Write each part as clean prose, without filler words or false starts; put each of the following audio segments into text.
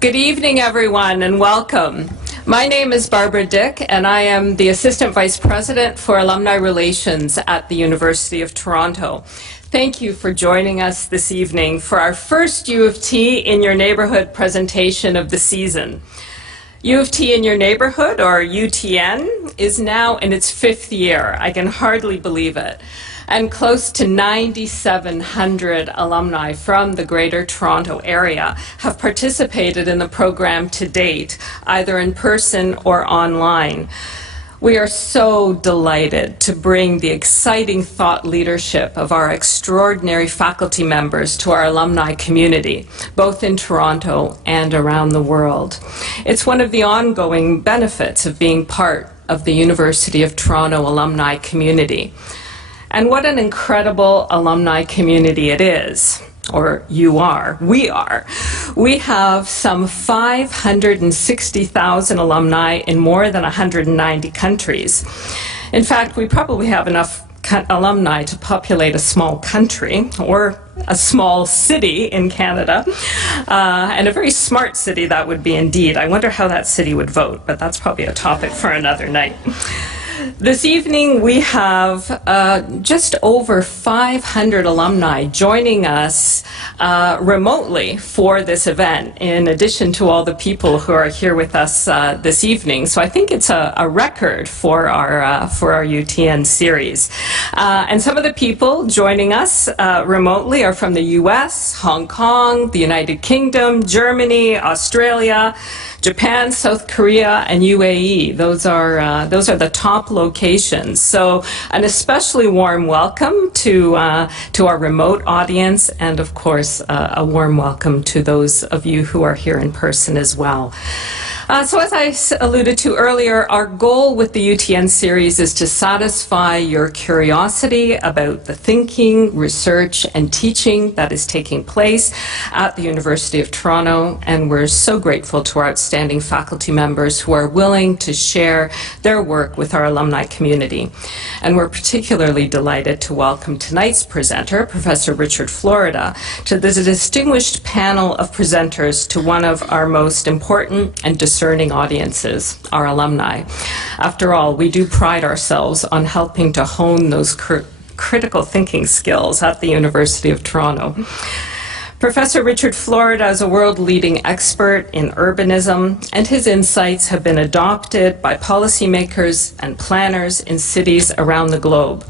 Good evening, everyone, and welcome. My name is Barbara Dick, and I am the Assistant Vice President for Alumni Relations at the University of Toronto. Thank you for joining us this evening for our first U of T in Your Neighbourhood presentation of the season. U of T in Your Neighbourhood, or UTN, is now in its 5th year. I can hardly believe it. And close to 9,700 alumni from the Greater Toronto Area have participated in the program to date, either in person or online. We are so delighted to bring the exciting thought leadership of our extraordinary faculty members to our alumni community, both in Toronto and around the world. It's one of the ongoing benefits of being part of the University of Toronto alumni community. And what an incredible alumni community it is, or you are, we are. We have some 560,000 alumni in more than 190 countries. In fact, we probably have enough alumni to populate a small country or a small city in Canada, and a very smart city that would be indeed. I wonder how that city would vote, but that's probably a topic for another night. This evening we have just over 500 alumni joining us remotely for this event, in addition to all the people who are here with us this evening. So I think it's a record for our UTN series. And some of the people joining us remotely are from the US, Hong Kong, the United Kingdom, Germany, Australia, Japan, South Korea, and UAE. Those are the top locations. So an especially warm welcome to our remote audience, and of course a warm welcome to those of you who are here in person as well. So as I alluded to earlier, our goal with the UTN series is to satisfy your curiosity about the thinking, research, and teaching that is taking place at the University of Toronto, and we're so grateful to our outstanding faculty members who are willing to share their work with our alumni community. And we're particularly delighted to welcome tonight's presenter, Professor Richard Florida, to the distinguished panel of presenters to one of our most important and discerning audiences, our alumni. After all, we do pride ourselves on helping to hone those critical thinking skills at the University of Toronto. Professor Richard Florida is a world-leading expert in urbanism, and his insights have been adopted by policymakers and planners in cities around the globe.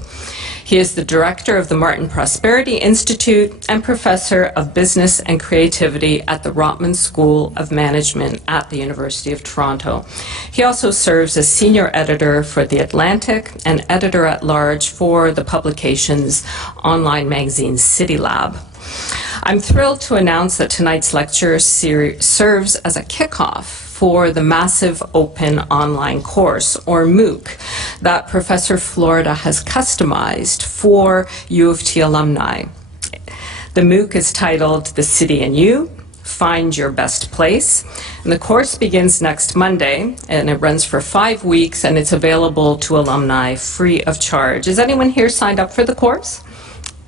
He is the director of the Martin Prosperity Institute and professor of business and creativity at the Rotman School of Management at the University of Toronto. He also serves as senior editor for The Atlantic and editor-at-large for the publication's online magazine City Lab. I'm thrilled to announce that tonight's lecture serves as a kickoff for the massive open online course, or MOOC, that Professor Florida has customized for U of T alumni. The MOOC is titled The City and You, Find Your Best Place. And the course begins next Monday, and it runs for 5 weeks, and it's available to alumni free of charge. Is anyone here signed up for the course?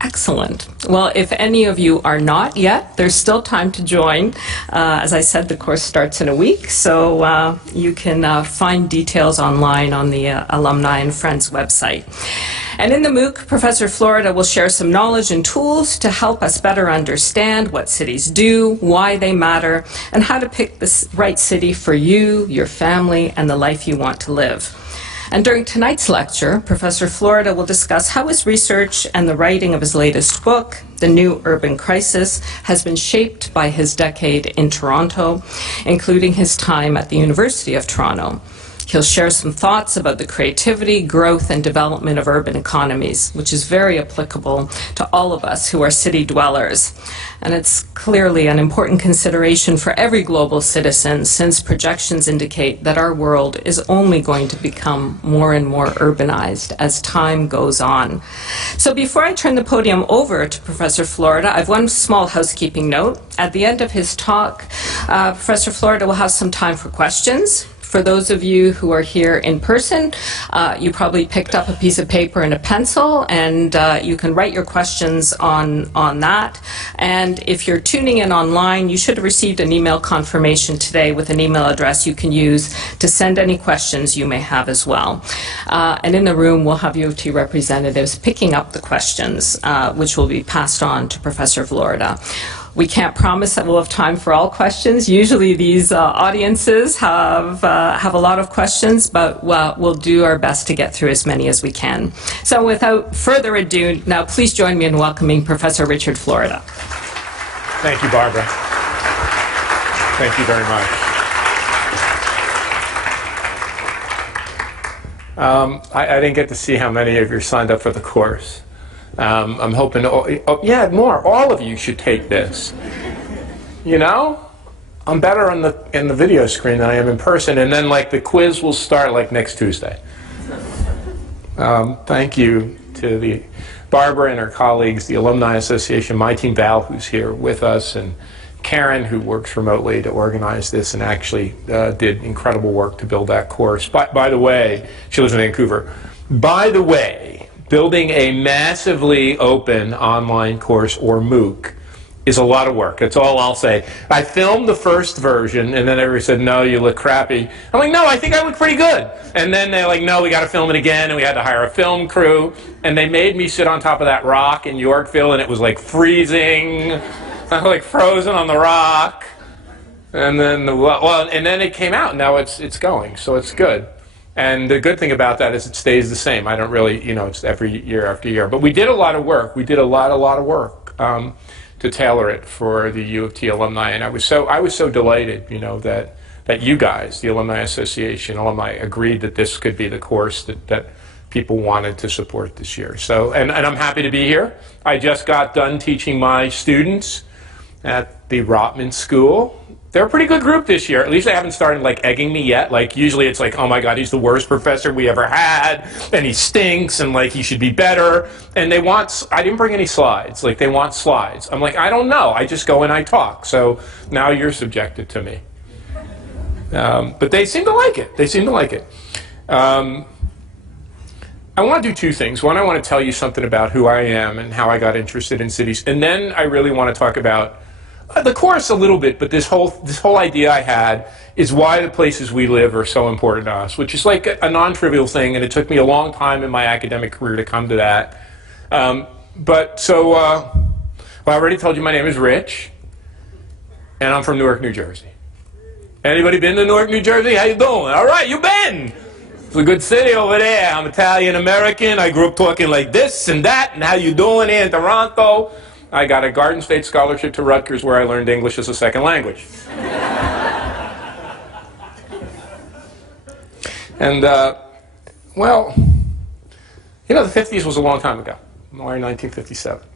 Excellent. Well, if any of you are not yet, there's still time to join. As I said, the course starts in a week, so you can find details online on the Alumni and Friends website. And in the MOOC, Professor Florida will share some knowledge and tools to help us better understand what cities do, why they matter, and how to pick the right city for you, your family, and the life you want to live. And during tonight's lecture, Professor Florida will discuss how his research and the writing of his latest book, The New Urban Crisis, has been shaped by his decade in Toronto, including his time at the University of Toronto. He'll share some thoughts about the creativity, growth, and development of urban economies, which is very applicable to all of us who are city dwellers. And it's clearly an important consideration for every global citizen, since projections indicate that our world is only going to become more and more urbanized as time goes on. So before I turn the podium over to Professor Florida, I have one small housekeeping note. At the end of his talk, Professor Florida will have some time for questions For those of you who are here in person, you probably picked up a piece of paper and a pencil, and you can write your questions on that. And if you're tuning in online, you should have received an email confirmation today with an email address you can use to send any questions you may have as well. And in the room, we'll have UofT representatives picking up the questions, which will be passed on to Professor Florida. We can't promise that we'll have time for all questions. Usually these audiences have a lot of questions, but we'll do our best to get through as many as we can. So without further ado, now please join me in welcoming Professor Richard Florida. Thank you, Barbara. Thank you very much. I didn't get to see how many of you signed up for the course. I'm hoping, yeah, more. All of you should take this. You know, I'm better in the video screen than I am in person, and then like the quiz will start like next Tuesday. Thank you to the Barbara and her colleagues, the Alumni Association, my team Val, who's here with us, and Karen, who works remotely to organize this and actually did incredible work to build that course. By the way, she lives in Vancouver. By the way, building a massively open online course, or MOOC, is a lot of work. That's all I'll say. I filmed the first version, and then everybody said, no, you look crappy. I'm like, no, I think I look pretty good. And then they're like, no, we got to film it again, and we had to hire a film crew. And they made me sit on top of that rock in Yorkville, and it was like freezing. I'm like frozen on the rock. And then, and then it came out. Now it's going, so it's good. And the good thing about that is it stays the same. I don't really, you know, it's every year after year. But we did a lot of work. We did a lot of work to tailor it for the U of T alumni. And I was so delighted, you know, that you guys, the Alumni Association alumni, agreed that this could be the course that people wanted to support this year. So, and I'm happy to be here. I just got done teaching my students at the Rotman School. They're a pretty good group this year. At least they haven't started like egging me yet. Like usually it's like, oh my God, he's the worst professor we ever had, and he stinks, and like he should be better. And they want, I didn't bring any slides. Like they want slides. I'm like, I don't know. I just go and I talk. So now you're subjected to me. But they seem to like it. They seem to like it. I want to do two things. One, I want to tell you something about who I am and how I got interested in cities. And then I really want to talk about the course a little bit, but this whole idea I had is why the places we live are so important to us, which is like a non-trivial thing, and it took me a long time in my academic career to come to that. Well, I already told you my name is Rich, and I'm from Newark, New Jersey. Anybody been to Newark, New Jersey? How you doing? All right, you been? It's a good city over there. I'm Italian-American. I grew up talking like this and that, and how you doing here in Toronto? I got a Garden State Scholarship to Rutgers where I learned English as a second language. And, well, you know, the 50s was a long time ago. Why 1957?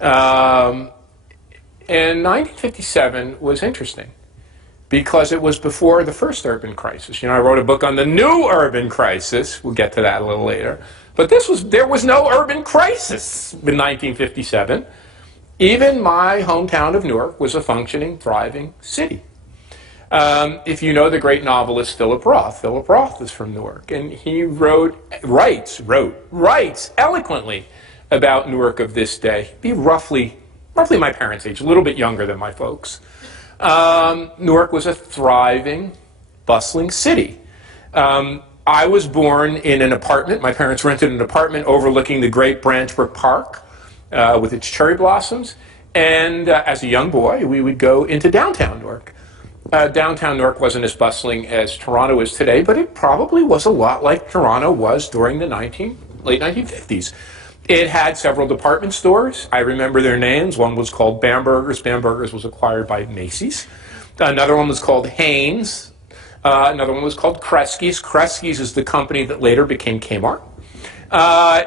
And 1957 was interesting because it was before the first urban crisis. You know, I wrote a book on the new urban crisis. We'll get to that a little later. But there was no urban crisis in 1957. Even my hometown of Newark was a functioning, thriving city. If you know the great novelist Philip Roth is from Newark, and he writes eloquently about Newark of this day. He'd be roughly my parents' age, a little bit younger than my folks. Newark was a thriving, bustling city. I was born in an apartment. My parents rented an apartment overlooking the great Branchbrook Park with its cherry blossoms. And as a young boy, we would go into downtown Newark. Downtown Newark wasn't as bustling as Toronto is today, but it probably was a lot like Toronto was during the late 1950s. It had several department stores. I remember their names. One was called Bamberger's. Bamberger's was acquired by Macy's. Another one was called Hanes. Another one was called Kresge's. Kresge's is the company that later became Kmart.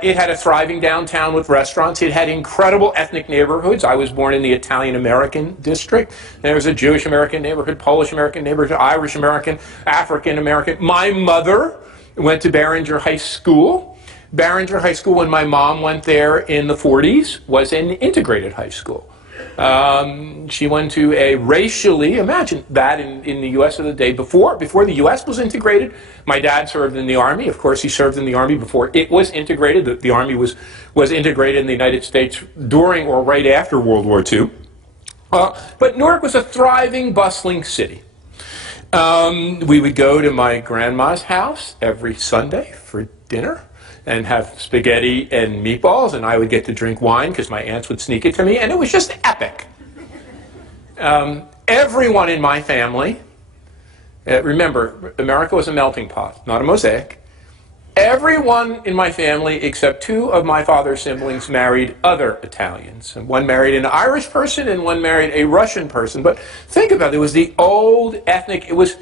It had a thriving downtown with restaurants. It had incredible ethnic neighborhoods. I was born in the Italian-American district. There was a Jewish-American neighborhood, Polish-American neighborhood, Irish-American, African-American. My mother went to Barringer High School. Barringer High School, when my mom went there in the 40s, was an integrated high school. She went to a racially, imagine that in the U.S. of the day, before the U.S. was integrated. My dad served in the Army. Of course, he served in the Army before it was integrated. The Army was integrated in the United States during or right after World War II. But Newark was a thriving, bustling city. We would go to my grandma's house every Sunday for dinner and have spaghetti and meatballs, and I would get to drink wine because my aunts would sneak it to me, and it was just epic. Everyone in my family, remember, America was a melting pot, not a mosaic. Everyone in my family except two of my father's siblings married other Italians. And one married an Irish person and one married a Russian person. But think about it, it was the old ethnic, it was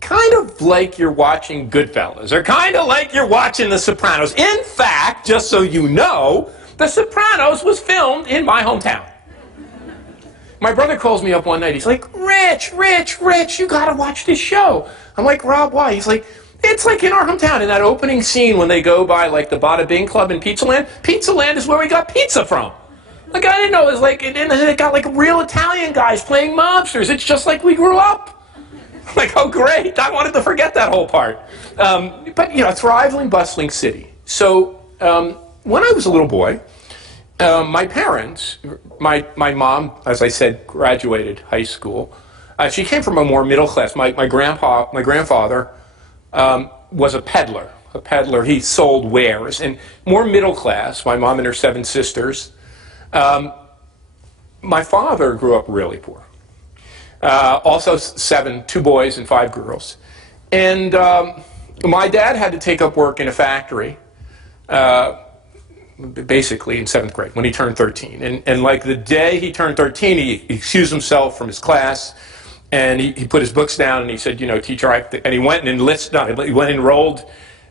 kind of like you're watching Goodfellas, or kind of like you're watching The Sopranos. In fact, just so you know, The Sopranos was filmed in my hometown. My brother calls me up one night, he's like, Rich, you gotta watch this show. I'm like, Rob, why? He's like, it's like in our hometown, in that opening scene when they go by like the Bada Bing Club in Pizza Land. Pizza Land is where we got pizza from. Like, I didn't know, it was like, and it got like real Italian guys playing mobsters. It's just like we grew up. Like, oh great, I wanted to forget that whole part. But, you know, a thriving, bustling city. So, when I was a little boy, my parents, my mom, as I said, graduated high school. She came from a more middle class. My grandfather was a peddler. He sold wares. And more middle class, my mom and her 7 sisters. My father grew up really poor. Also 2 boys and 5 girls. And my dad had to take up work in a factory, basically in 7th grade, when he turned 13. And like the day he turned 13, he excused himself from his class, and he put his books down, and he said, you know, teacher, and he went and enlisted, he went and enrolled,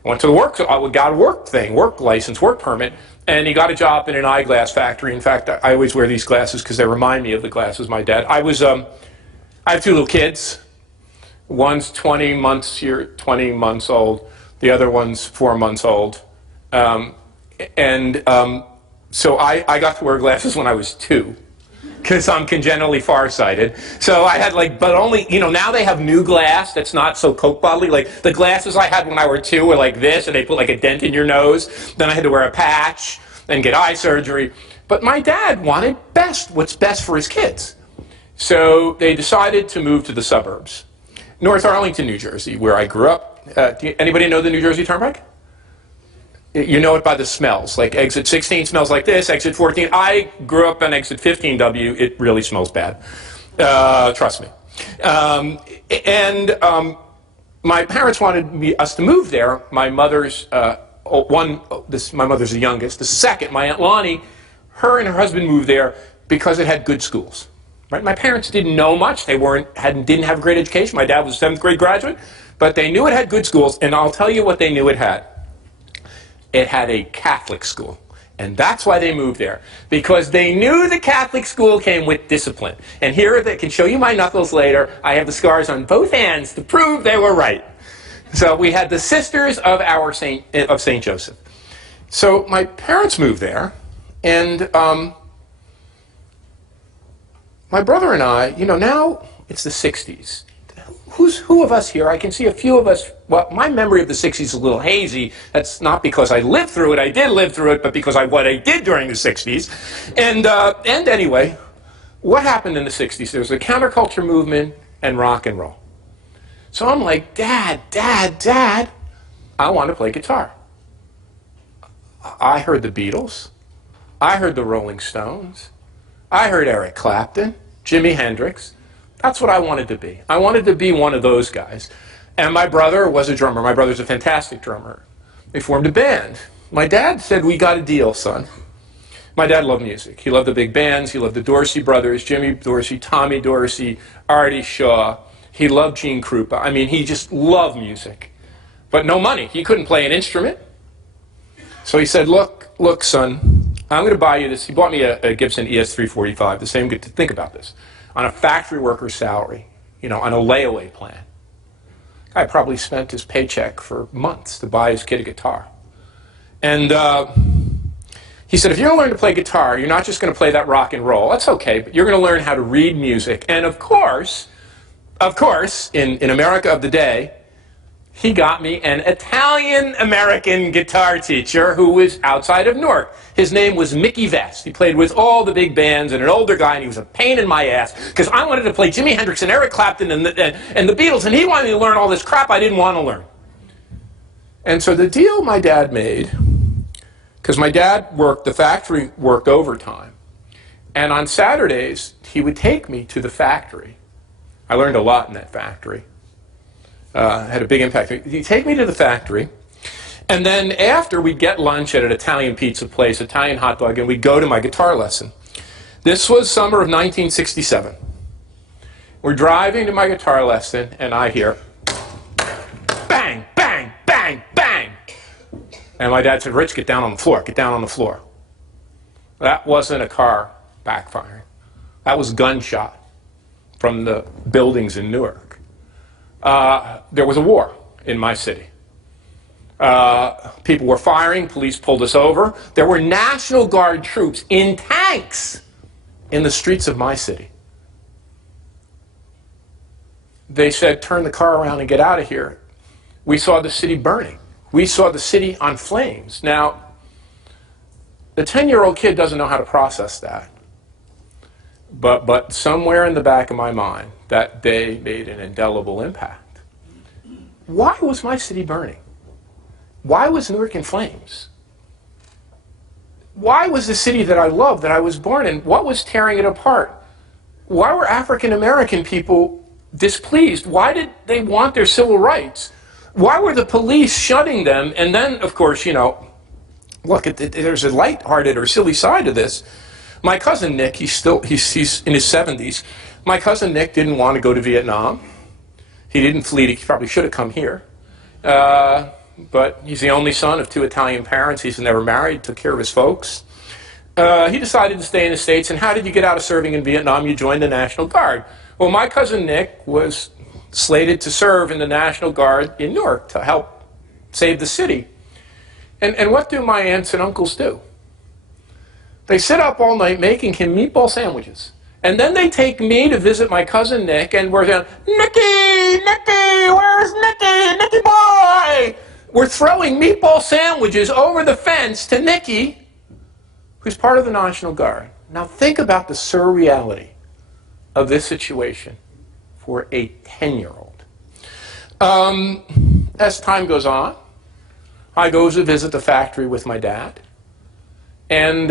went to the work, got a work license, work permit, and he got a job in an eyeglass factory. In fact, I always wear these glasses because they remind me of the glasses my dad. I have 2 little kids. One's 20 months old. The other one's 4 months old. So I got to wear glasses when I was 2, because I'm congenitally farsighted. So I had but only, you know, now they have new glass that's not so Coke bottle-y. Like the glasses I had when I was 2 were like this, and they put like a dent in your nose. Then I had to wear a patch and get eye surgery. But my dad wanted what's best for his kids. So they decided to move to the suburbs. North Arlington, New Jersey, where I grew up. Anybody know the New Jersey Turnpike? You know it by the smells. Like exit 16 smells like this, exit 14. I grew up on exit 15W. It really smells bad. Trust me. My parents wanted us to move there. My mother's my mother's the youngest. The second, my Aunt Lonnie, her and her husband moved there because it had good schools. Right? My parents didn't know much. They didn't have a great education. My dad was a 7th grade graduate, but they knew it had good schools, and I'll tell you what they knew it had. It had a Catholic school, and that's why they moved there, because they knew the Catholic school came with discipline. And here, they can show you my knuckles later. I have the scars on both hands to prove they were right. So we had the Sisters of St. Joseph. So my parents moved there, and my brother and I, you know, now it's the 60s. Who of us here, I can see a few of us, well, my memory of the 60s is a little hazy. That's not because I lived through it, I did live through it, but because what I did during the 60s. And anyway, what happened in the 60s? There was a counterculture movement and rock and roll. So I'm like, Dad, I want to play guitar. I heard the Beatles. I heard the Rolling Stones. I heard Eric Clapton, Jimi Hendrix. That's what I wanted to be. I wanted to be one of those guys. And my brother was a drummer. My brother's a fantastic drummer. They formed a band. My dad said, we got a deal, son. My dad loved music. He loved the big bands. He loved the Dorsey brothers, Jimmy Dorsey, Tommy Dorsey, Artie Shaw. He loved Gene Krupa. I mean, he just loved music. But no money. He couldn't play an instrument. So he said, look, son, I'm going to buy you this. He bought me a Gibson ES345, the same, think about this, on a factory worker's salary, you know, on a layaway plan. Guy probably spent his paycheck for months to buy his kid a guitar. And He said, if you're going to learn to play guitar, you're not just going to play that rock and roll. That's okay, but you're going to learn how to read music. And of course, in America of the day, he got me an Italian-American guitar teacher who was outside of Newark. His name was Mickey Vest. He played with all the big bands, and an older guy, and he was a pain in my ass because I wanted to play Jimi Hendrix and Eric Clapton and the Beatles, and he wanted me to learn all this crap I didn't want to learn. And so the deal my dad made, because my dad worked, the factory worked overtime, and on Saturdays, he would take me to the factory. I learned a lot in that factory. Had a big impact. He'd take me to the factory, and then after we'd get lunch at an Italian pizza place, Italian hot dog, and we'd go to my guitar lesson. This was summer of 1967. We're driving to my guitar lesson, and I hear bang, bang, bang, bang. And my dad said, Rich, get down on the floor, get down on the floor. That wasn't a car backfiring. That was gunshot from the buildings in Newark. There was a war in my city. People were firing, police pulled us over. There were National Guard troops in tanks in the streets of my city. They said, turn the car around and get out of here. We saw the city burning. We saw the city on flames. Now, the 10-year-old kid doesn't know how to process that. But somewhere in the back of my mind, that day made an indelible impact. Why was my city burning? Why was Newark in flames? Why was the city that I loved, that I was born in, what was tearing it apart? Why were African American people displeased? Why did they want their civil rights? Why were the police shutting them? And then, of course, you know, look, there's a lighthearted or silly side to this. My cousin Nick, he's in his 70s. My cousin Nick didn't want to go to Vietnam. He didn't flee. He probably should have come here. But he's the only son of 2 Italian parents. He's never married, took care of his folks. He decided to stay in the States. And how did you get out of serving in Vietnam? You joined the National Guard. Well, my cousin Nick was slated to serve in the National Guard in Newark to help save the city. And what do my aunts and uncles do? They sit up all night making him meatball sandwiches. And then they take me to visit my cousin Nick, and we're saying, Nicky, Nicky, where's Nicky, Nicky boy? We're throwing meatball sandwiches over the fence to Nicky, who's part of the National Guard. Now think about the surreality of this situation for a 10-year-old. As time goes on, I go to visit the factory with my dad. And,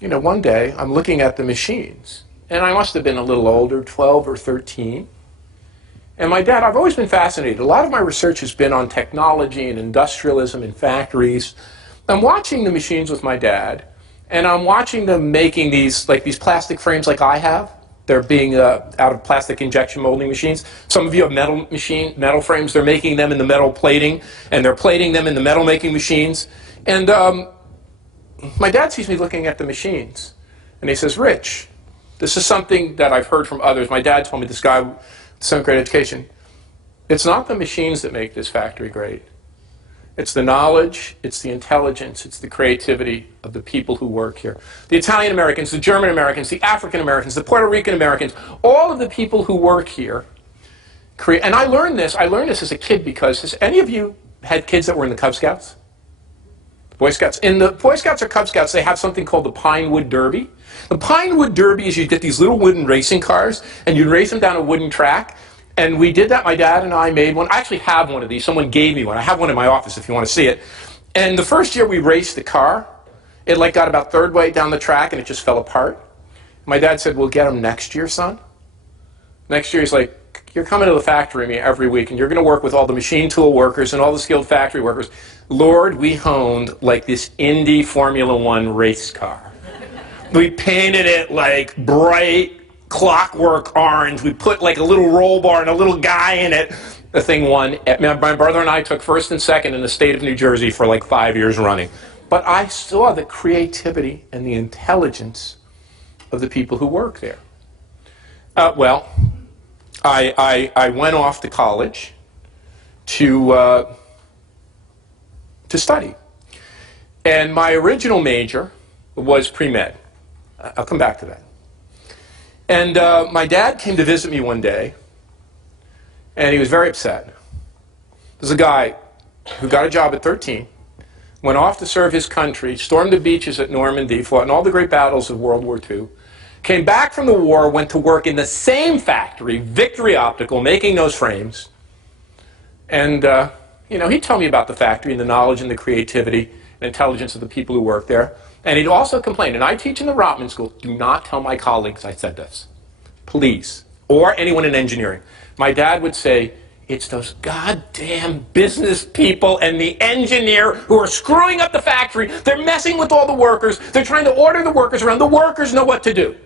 you know, one day I'm looking at the machines, and I must have been a little older, 12 or 13. And my dad, I've always been fascinated. A lot of my research has been on technology and industrialism and factories. I'm watching the machines with my dad, and I'm watching them making these plastic frames like I have. They're being out of plastic injection molding machines. Some of you have metal frames. They're making them in the metal plating, and they're plating them in the metal making machines. And my dad sees me looking at the machines, and he says, Rich, this is something that I've heard from others. My dad told me, this guy with some great education, it's not the machines that make this factory great. It's the knowledge, it's the intelligence, it's the creativity of the people who work here. The Italian Americans, the German Americans, the African Americans, the Puerto Rican Americans, all of the people who work here create. And I learned this as a kid because, has any of you had kids that were in the Cub Scouts? Boy Scouts. In the Boy Scouts or Cub Scouts, they have something called the Pinewood Derby. The Pinewood Derby is you get these little wooden racing cars, and you'd race them down a wooden track. And we did that. My dad and I made one. I actually have one of these. Someone gave me one. I have one in my office if you want to see it. And the first year we raced the car, it got about third way down the track, and it just fell apart. My dad said, we'll get them next year, son. Next year he's like, you're coming to the factory every week, and you're going to work with all the machine tool workers and all the skilled factory workers. Lord, we honed like this Indy Formula One race car. We painted it like bright clockwork orange. We put like a little roll bar and a little guy in it. The thing won. My brother and I took first and second in the state of New Jersey for like 5 years running. But I saw the creativity and the intelligence of the people who work there. Well, I went off to college to study. And my original major was pre-med. I'll come back to that. And my dad came to visit me one day, and he was very upset. There's a guy who got a job at 13, went off to serve his country, stormed the beaches at Normandy, fought in all the great battles of World War II, came back from the war, went to work in the same factory, Victory Optical, making those frames. And, you know, he'd tell me about the factory and the knowledge and the creativity and intelligence of the people who work there. And he'd also complain, and I teach in the Rotman School, do not tell my colleagues I said this, please, or anyone in engineering. My dad would say, it's those goddamn business people and the engineer who are screwing up the factory. They're messing with all the workers. They're trying to order the workers around. The workers know what to do.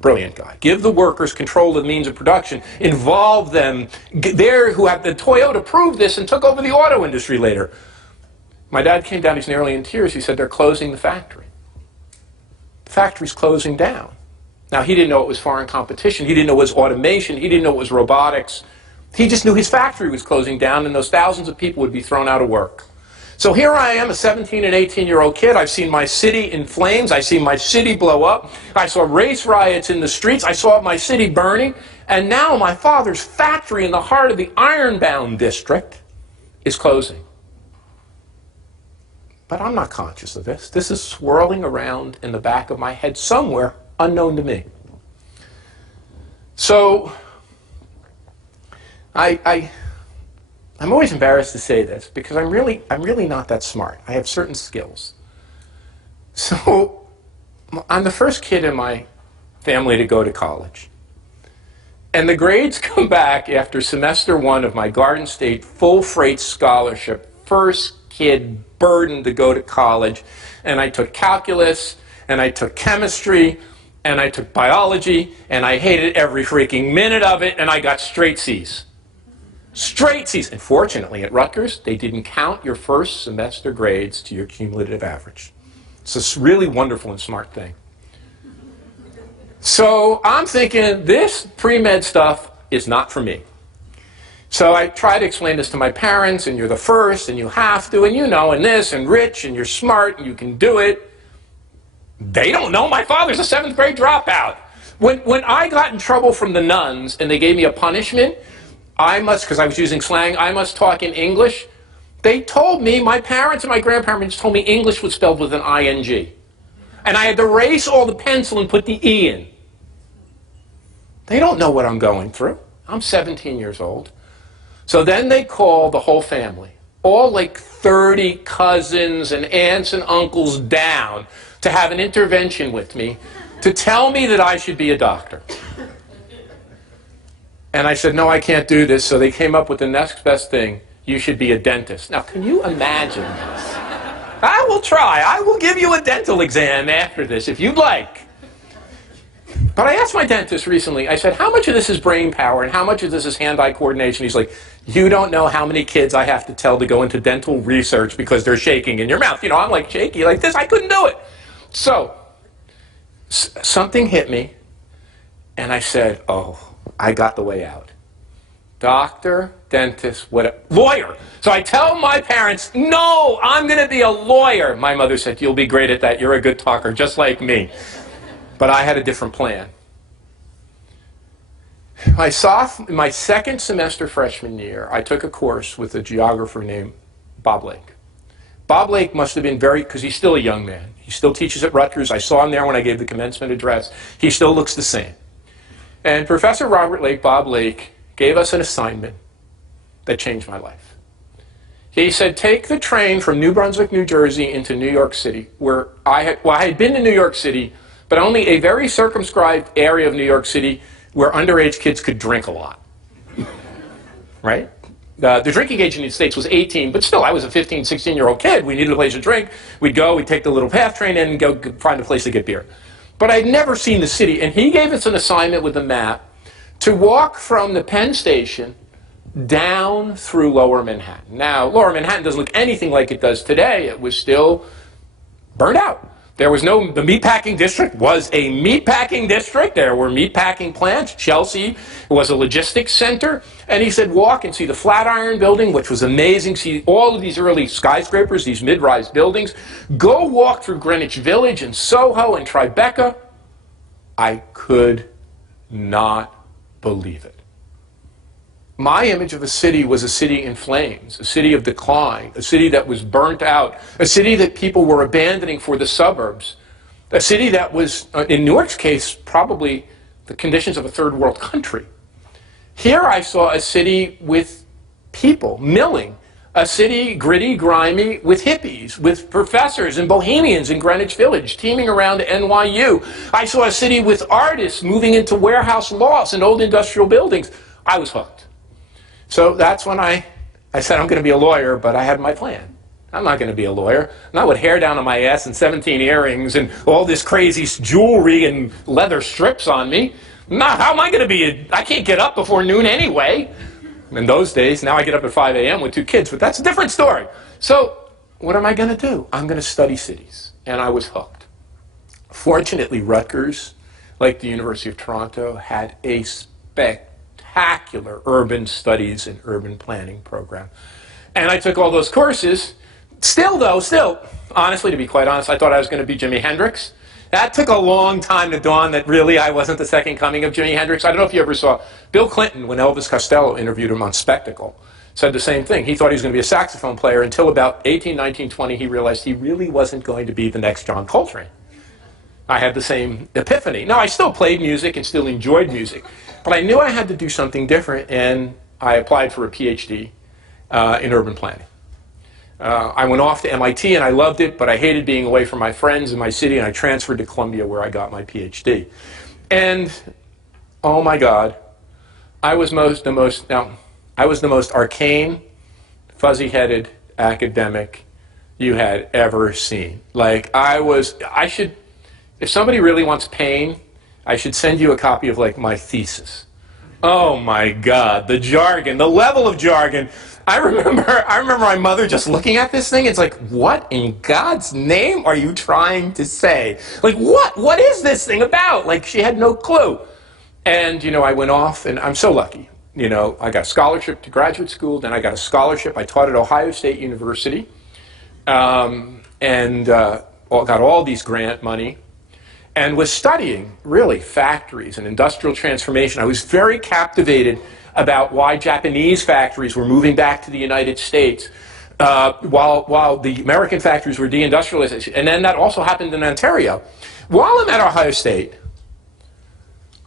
Brilliant guy. Give the workers control of the means of production. Involve them. They're who have the Toyota proved this and took over the auto industry later. My dad came down, he's nearly in tears. He said, they're closing the factory. The factory's closing down. Now, he didn't know it was foreign competition. He didn't know it was automation. He didn't know it was robotics. He just knew his factory was closing down and those thousands of people would be thrown out of work. So here I am, a 17 and 18-year-old kid. I've seen my city in flames. I've seen my city blow up. I saw race riots in the streets. I saw my city burning. And now my father's factory in the heart of the ironbound district is closing. But I'm not conscious of this. This is swirling around in the back of my head somewhere unknown to me. So I'm always embarrassed to say this because I'm really not that smart. I have certain skills. So I'm the first kid in my family to go to college. And the grades come back after semester 1 of my Garden State full freight scholarship, first kid burdened to go to college. And I took calculus, and I took chemistry, and I took biology, and I hated every freaking minute of it, and I got straight C's. Straight C's. And fortunately, at Rutgers, they didn't count your first semester grades to your cumulative average. It's a really wonderful and smart thing. So I'm thinking, this pre-med stuff is not for me. So I try to explain this to my parents, and you're the first, and you have to, and you know, and this, and rich, and you're smart, and you can do it. They don't know. My father's a 7th grade dropout. When I got in trouble from the nuns, and they gave me a punishment, I must, because I was using slang, I must talk in English. They told me, my parents and my grandparents told me English was spelled with an ing. And I had to erase all the pencil and put the E in. They don't know what I'm going through. I'm 17 years old. So then they call the whole family, all like 30 cousins and aunts and uncles down to have an intervention with me to tell me that I should be a doctor. And I said, no, I can't do this. So they came up with the next best thing. You should be a dentist. Now, can you imagine this? I will try. I will give you a dental exam after this if you'd like. But I asked my dentist recently, I said, how much of this is brain power and how much of this is hand-eye coordination? He's like, you don't know how many kids I have to tell to go into dental research because they're shaking in your mouth. You know, I'm like shaky like this. I couldn't do it. So something hit me, and I said, oh, I got the way out. Doctor, dentist, lawyer. So I tell my parents, no, I'm going to be a lawyer. My mother said, you'll be great at that. You're a good talker, just like me. But I had a different plan. My second semester freshman year, I took a course with a geographer named Bob Lake. Bob Lake must have been because he's still a young man. He still teaches at Rutgers. I saw him there when I gave the commencement address. He still looks the same. And Professor Robert Lake, Bob Lake, gave us an assignment that changed my life. He said, take the train from New Brunswick, New Jersey into New York City, where I had been to New York City, but only a very circumscribed area of New York City where underage kids could drink a lot. Right? The drinking age in the United States was 18, but still, I was a 15, 16-year-old kid. We needed a place to drink. We'd go, we'd take the little PATH train in and go find a place to get beer. But I'd never seen the city, and he gave us an assignment with a map to walk from the Penn Station down through Lower Manhattan. Now, Lower Manhattan doesn't look anything like it does today. It was still burned out. There was no, the meatpacking district was a meatpacking district. There were meatpacking plants. Chelsea was a logistics center. And he said, walk and see the Flatiron Building, which was amazing. See all of these early skyscrapers, these mid-rise buildings. Go walk through Greenwich Village and Soho and Tribeca. I could not believe it. My image of a city was a city in flames, a city of decline, a city that was burnt out, a city that people were abandoning for the suburbs, a city that was, in Newark's case, probably the conditions of a third world country. Here I saw a city with people milling, a city gritty, grimy, with hippies, with professors and bohemians in Greenwich Village, teeming around NYU. I saw a city with artists moving into warehouse lofts and old industrial buildings. I was hooked. So that's when I said I'm going to be a lawyer, but I had my plan. I'm not going to be a lawyer. Not with hair down on my ass and 17 earrings and all this crazy jewelry and leather strips on me. Not, how am I going to be I can't get up before noon anyway. In those days, now I get up at 5 a.m. with 2 kids, but that's a different story. So what am I going to do? I'm going to study cities. And I was hooked. Fortunately, Rutgers, like the University of Toronto, had a spectacular urban studies and urban planning program. And I took all those courses. Still, honestly, to be quite honest, I thought I was going to be Jimi Hendrix. That took a long time to dawn that really I wasn't the second coming of Jimi Hendrix. I don't know if you ever saw Bill Clinton, when Elvis Costello interviewed him on Spectacle, said the same thing. He thought he was going to be a saxophone player until about 18, 19, 20, he realized he really wasn't going to be the next John Coltrane. I had the same epiphany. Now, I still played music and still enjoyed music, but I knew I had to do something different, and I applied for a PhD in urban planning. I went off to MIT and I loved it, but I hated being away from my friends in my city, and I transferred to Columbia where I got my PhD. And oh my God, I was the most arcane, fuzzy-headed academic you had ever seen. Like if somebody really wants pain, I should send you a copy of like my thesis. Oh my God, the jargon, the level of jargon. I remember my mother just looking at this thing. It's like, what in God's name are you trying to say? Like, what is this thing about? Like, she had no clue. And, I went off, and I'm so lucky. I got a scholarship to graduate school, then I got a scholarship. I taught at Ohio State University, and got all these grant money, and was studying, really, factories and industrial transformation. I was very captivated about why Japanese factories were moving back to the United States while the American factories were deindustrialized. And then that also happened in Ontario. While I'm at Ohio State,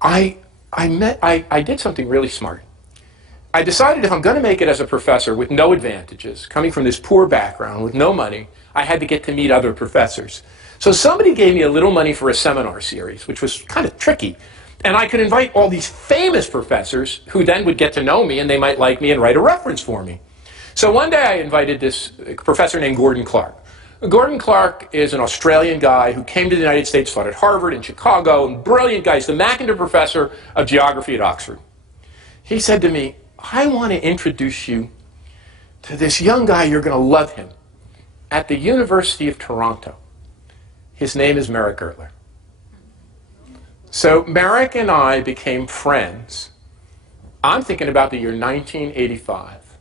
I did something really smart. I decided if I'm going to make it as a professor with no advantages, coming from this poor background with no money, I had to get to meet other professors. So somebody gave me a little money for a seminar series, which was kind of tricky. And I could invite all these famous professors who then would get to know me, and they might like me and write a reference for me. So one day I invited this professor named Gordon Clark. Gordon Clark is an Australian guy who came to the United States, taught at Harvard and Chicago, and brilliant guy. He's the Mackinder Professor of Geography at Oxford. He said to me, I want to introduce you to this young guy. You're going to love him. At the University of Toronto. His name is Merrick Gertler. So Merrick and I became friends. I'm thinking about the year 1985.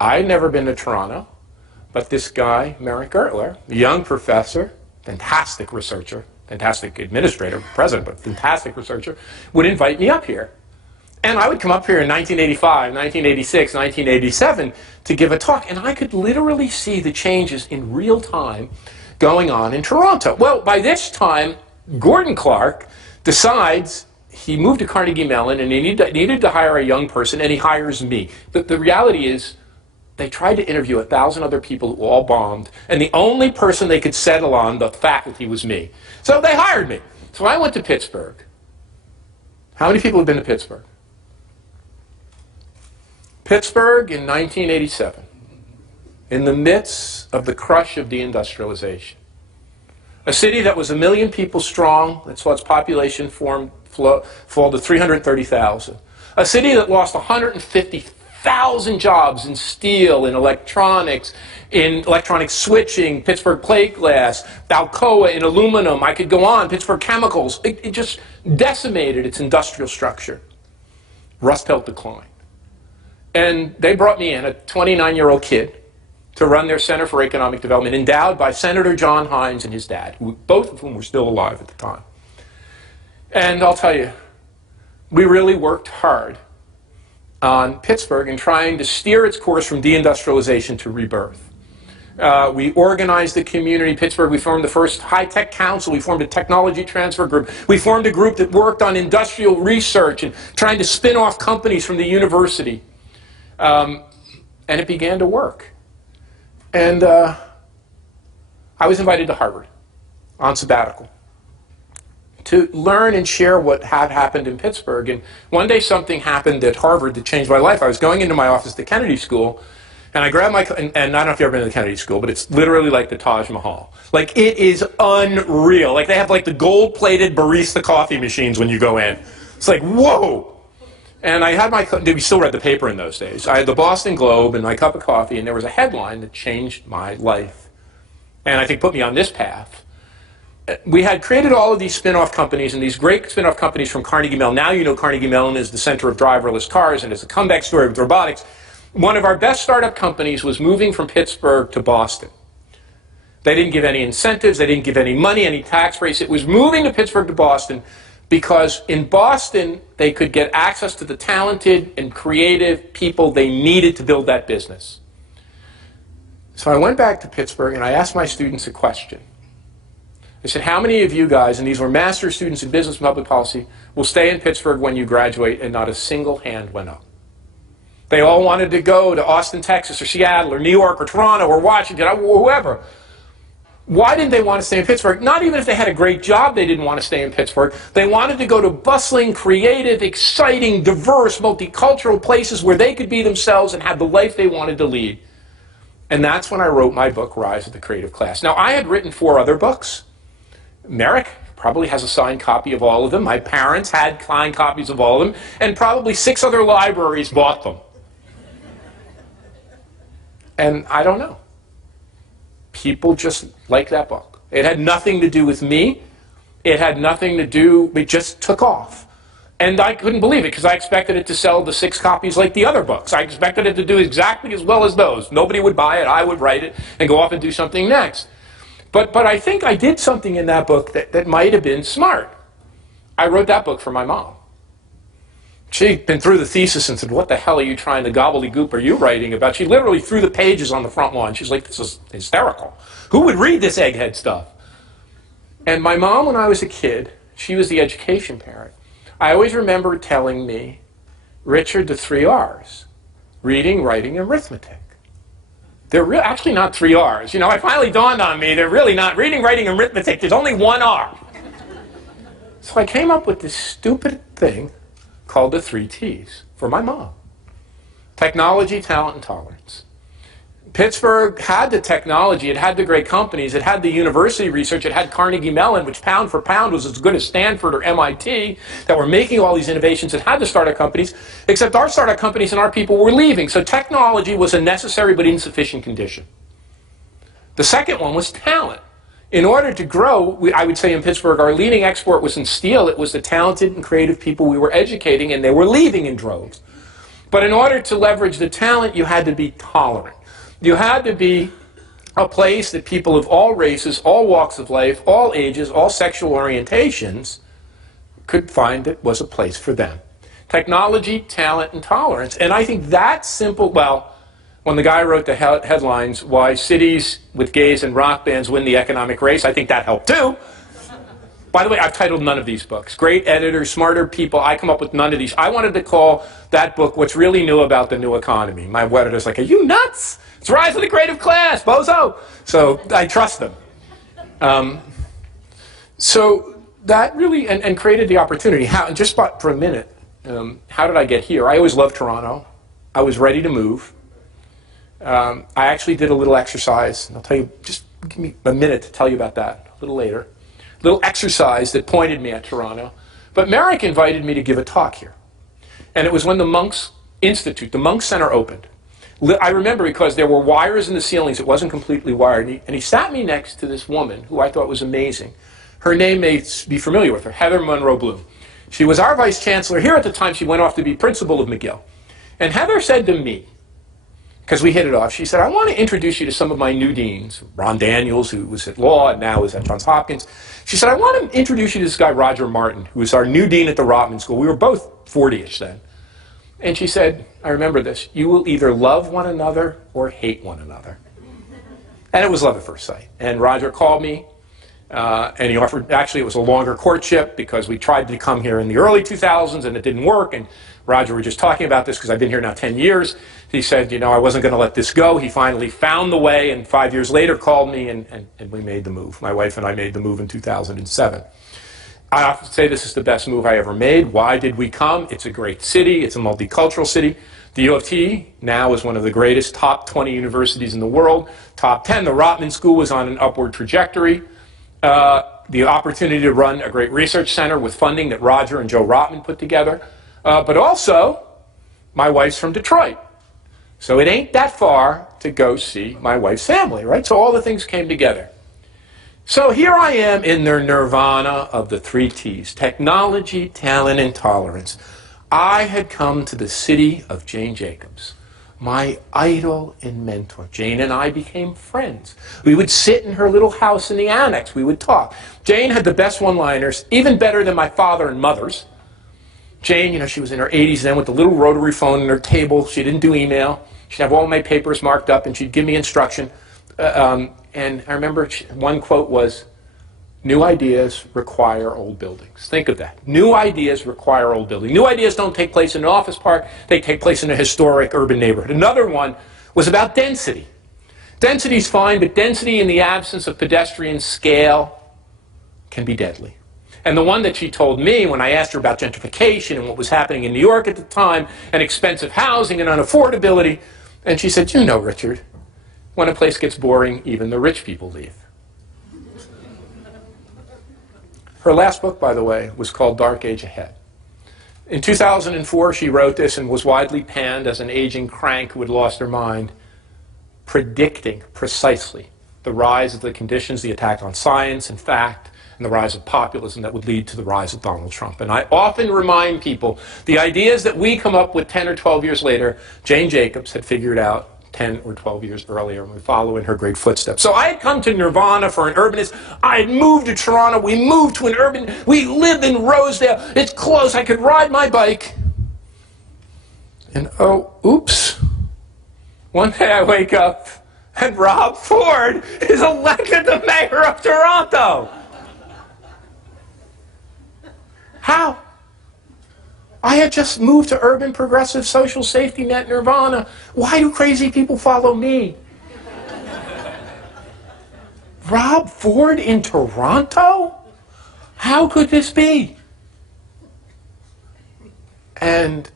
I'd never been to Toronto, but this guy, Merrick Gertler, a young professor, fantastic researcher, fantastic administrator, president, but fantastic researcher, would invite me up here. And I would come up here in 1985, 1986, 1987 to give a talk, and I could literally see the changes in real time going on in Toronto. Well, by this time, Gordon Clark decides he moved to Carnegie Mellon and he needed to hire a young person, and he hires me. But the reality is, they tried to interview 1,000 other people who all bombed, and the only person they could settle on, the faculty, was me. So they hired me. So I went to Pittsburgh. How many people have been to Pittsburgh? Pittsburgh in 1987, in the midst of the crush of deindustrialization. A city that was 1 million people strong, that saw its population fall to 330,000. A city that lost 150 1,000 jobs in steel, in electronics, in electronic switching, Pittsburgh plate glass, Alcoa in aluminum. I could go on, Pittsburgh Chemicals. It just decimated its industrial structure. Rust Belt decline. And they brought me in, a 29-year-old kid, to run their Center for Economic Development, endowed by Senator John Hines and his dad, both of whom were still alive at the time. And I'll tell you, we really worked hard on Pittsburgh in trying to steer its course from deindustrialization to rebirth. We organized the community. Pittsburgh, we formed the first high-tech council. We formed a technology transfer group. We formed a group that worked on industrial research and trying to spin off companies from the university. And it began to work. And I was invited to Harvard on sabbatical to learn and share what had happened in Pittsburgh. And one day something happened at Harvard that changed my life. I was going into my office at the Kennedy School, and I grabbed my, and I don't know if you've ever been to the Kennedy School, but it's literally like the Taj Mahal. Like, it is unreal. Like, they have like the gold-plated barista coffee machines when you go in. It's like, whoa! And I had my, we still read the paper in those days. I had the Boston Globe and my cup of coffee, and there was a headline that changed my life. And I think put me on this path. We had created all of these spin-off companies, and these great spin-off companies from Carnegie Mellon. Now you know Carnegie Mellon is the center of driverless cars, and it's a comeback story with robotics. One of our best startup companies was moving from Pittsburgh to Boston. They didn't give any incentives, they didn't give any money, any tax breaks. It was moving to Pittsburgh to Boston because in Boston they could get access to the talented and creative people they needed to build that business. So I went back to Pittsburgh and I asked my students a question. I said, how many of you guys, and these were master's students in business and public policy, will stay in Pittsburgh when you graduate? And not a single hand went up. They all wanted to go to Austin, Texas, or Seattle, or New York, or Toronto, or Washington, or whoever. Why didn't they want to stay in Pittsburgh? Not even if they had a great job, they didn't want to stay in Pittsburgh. They wanted to go to bustling, creative, exciting, diverse, multicultural places where they could be themselves and have the life they wanted to lead. And that's when I wrote my book, Rise of the Creative Class. Now, I had written 4 other books. Merrick probably has a signed copy of all of them. My parents had signed copies of all of them. And probably 6 other libraries bought them. And I don't know. People just like that book. It had nothing to do with me. It had nothing to do, it just took off. And I couldn't believe it because I expected it to sell the 6 copies like the other books. I expected it to do exactly as well as those. Nobody would buy it. I would write it and go off and do something next. But I think I did something in that book that might have been smart. I wrote that book for my mom. She'd been through the thesis and said, what the hell are you trying, the gobbledygook are you writing about? She literally threw the pages on the front lawn. She's like, this is hysterical. Who would read this egghead stuff? And my mom, when I was a kid, she was the education parent. I always remember telling me, Richard, the 3 R's, reading, writing, and arithmetic. They're actually not 3 R's. You know, it finally dawned on me, they're really not. Reading, writing, and arithmetic, there's only 1 R. So I came up with this stupid thing called the 3 T's for my mom. Technology, talent, and tolerance. Pittsburgh had the technology, it had the great companies, it had the university research, it had Carnegie Mellon, which pound for pound was as good as Stanford or MIT, that were making all these innovations. It had the startup companies, except our startup companies and our people were leaving. So technology was a necessary but insufficient condition. The second one was talent. In order to grow, I would say in Pittsburgh, our leading export was in steel. It was the talented and creative people we were educating, and they were leaving in droves. But in order to leverage the talent, you had to be tolerant. You had to be a place that people of all races, all walks of life, all ages, all sexual orientations could find it was a place for them. Technology, talent, and tolerance. And I think that simple, well, when the guy wrote the headlines, Why Cities with Gays and Rock Bands Win the Economic Race, I think that helped too. By the way, I've titled none of these books. Great editors, smarter people, I come up with none of these. I wanted to call that book What's Really New About the New Economy. My editor's like, are you nuts? It's Rise of the Creative Class, bozo. So I trust them. So that really, and created the opportunity. How, just for a minute, how did I get here? I always loved Toronto. I was ready to move. I actually did a little exercise, and I'll tell you, just give me a minute to tell you about that a little later. A little exercise that pointed me at Toronto. But Merrick invited me to give a talk here. And it was when the monks Institute, the Monk Center, opened. I remember because there were wires in the ceilings. It wasn't completely wired. And he sat me next to this woman who I thought was amazing. Her name may be familiar with her, Heather Monroe Bloom. She was our vice chancellor. Here at the time, she went off to be principal of McGill. And Heather said to me, because we hit it off, she said, I want to introduce you to some of my new deans, Ron Daniels, who was at law and now is at Johns Hopkins. She said, I want to introduce you to this guy, Roger Martin, who was our new dean at the Rotman School. We were both 40-ish then. And she said, I remember this, you will either love one another or hate one another. And it was love at first sight. And Roger called me, and he offered, actually it was a longer courtship because we tried to come here in the early 2000s and it didn't work. And Roger, we're just talking about this because I've been here now 10 years. He said, you know, I wasn't going to let this go. He finally found the way, and 5 years later called me, and we made the move. My wife and I made the move in 2007. I often say this is the best move I ever made. Why did we come? It's a great city. It's a multicultural city. The UofT now is one of the greatest top 20 universities in the world. Top 10. The Rotman School was on an upward trajectory. The opportunity to run a great research center with funding that Roger and Joe Rotman put together. But also, my wife's from Detroit. So it ain't that far to go see my wife's family, right? So all the things came together. So here I am in their nirvana of the 3 T's, technology, talent, and tolerance. I had come to the city of Jane Jacobs, my idol and mentor. Jane and I became friends. We would sit in her little house in the annex. We would talk. Jane had the best one-liners, even better than my father and mother's. Jane, you know, she was in her 80s then with the little rotary phone on her table. She didn't do email. She'd have all my papers marked up, and she'd give me instruction. And I remember one quote was, new ideas require old buildings. Think of that. New ideas require old buildings. New ideas don't take place in an office park. They take place in a historic urban neighborhood. Another one was about density. Density's fine, but density in the absence of pedestrian scale can be deadly. And the one that she told me when I asked her about gentrification and what was happening in New York at the time, and expensive housing and unaffordability, and she said, you know, Richard, when a place gets boring, even the rich people leave. Her last book, by the way, was called Dark Age Ahead. In 2004, she wrote this and was widely panned as an aging crank who had lost her mind, predicting precisely the rise of the conditions, the attack on science and fact, and the rise of populism that would lead to the rise of Donald Trump. And I often remind people, the ideas that we come up with 10 or 12 years later, Jane Jacobs had figured out 10 or 12 years earlier, and we follow in her great footsteps. So I had come to Nirvana for an urbanist. I had moved to Toronto. We moved to an urban. We live in Rosedale. It's close. I could ride my bike. And oh, oops. One day I wake up and Rob Ford is elected the mayor of Toronto. How? I had just moved to urban progressive social safety net nirvana. Why do crazy people follow me? Rob Ford in Toronto? How could this be? And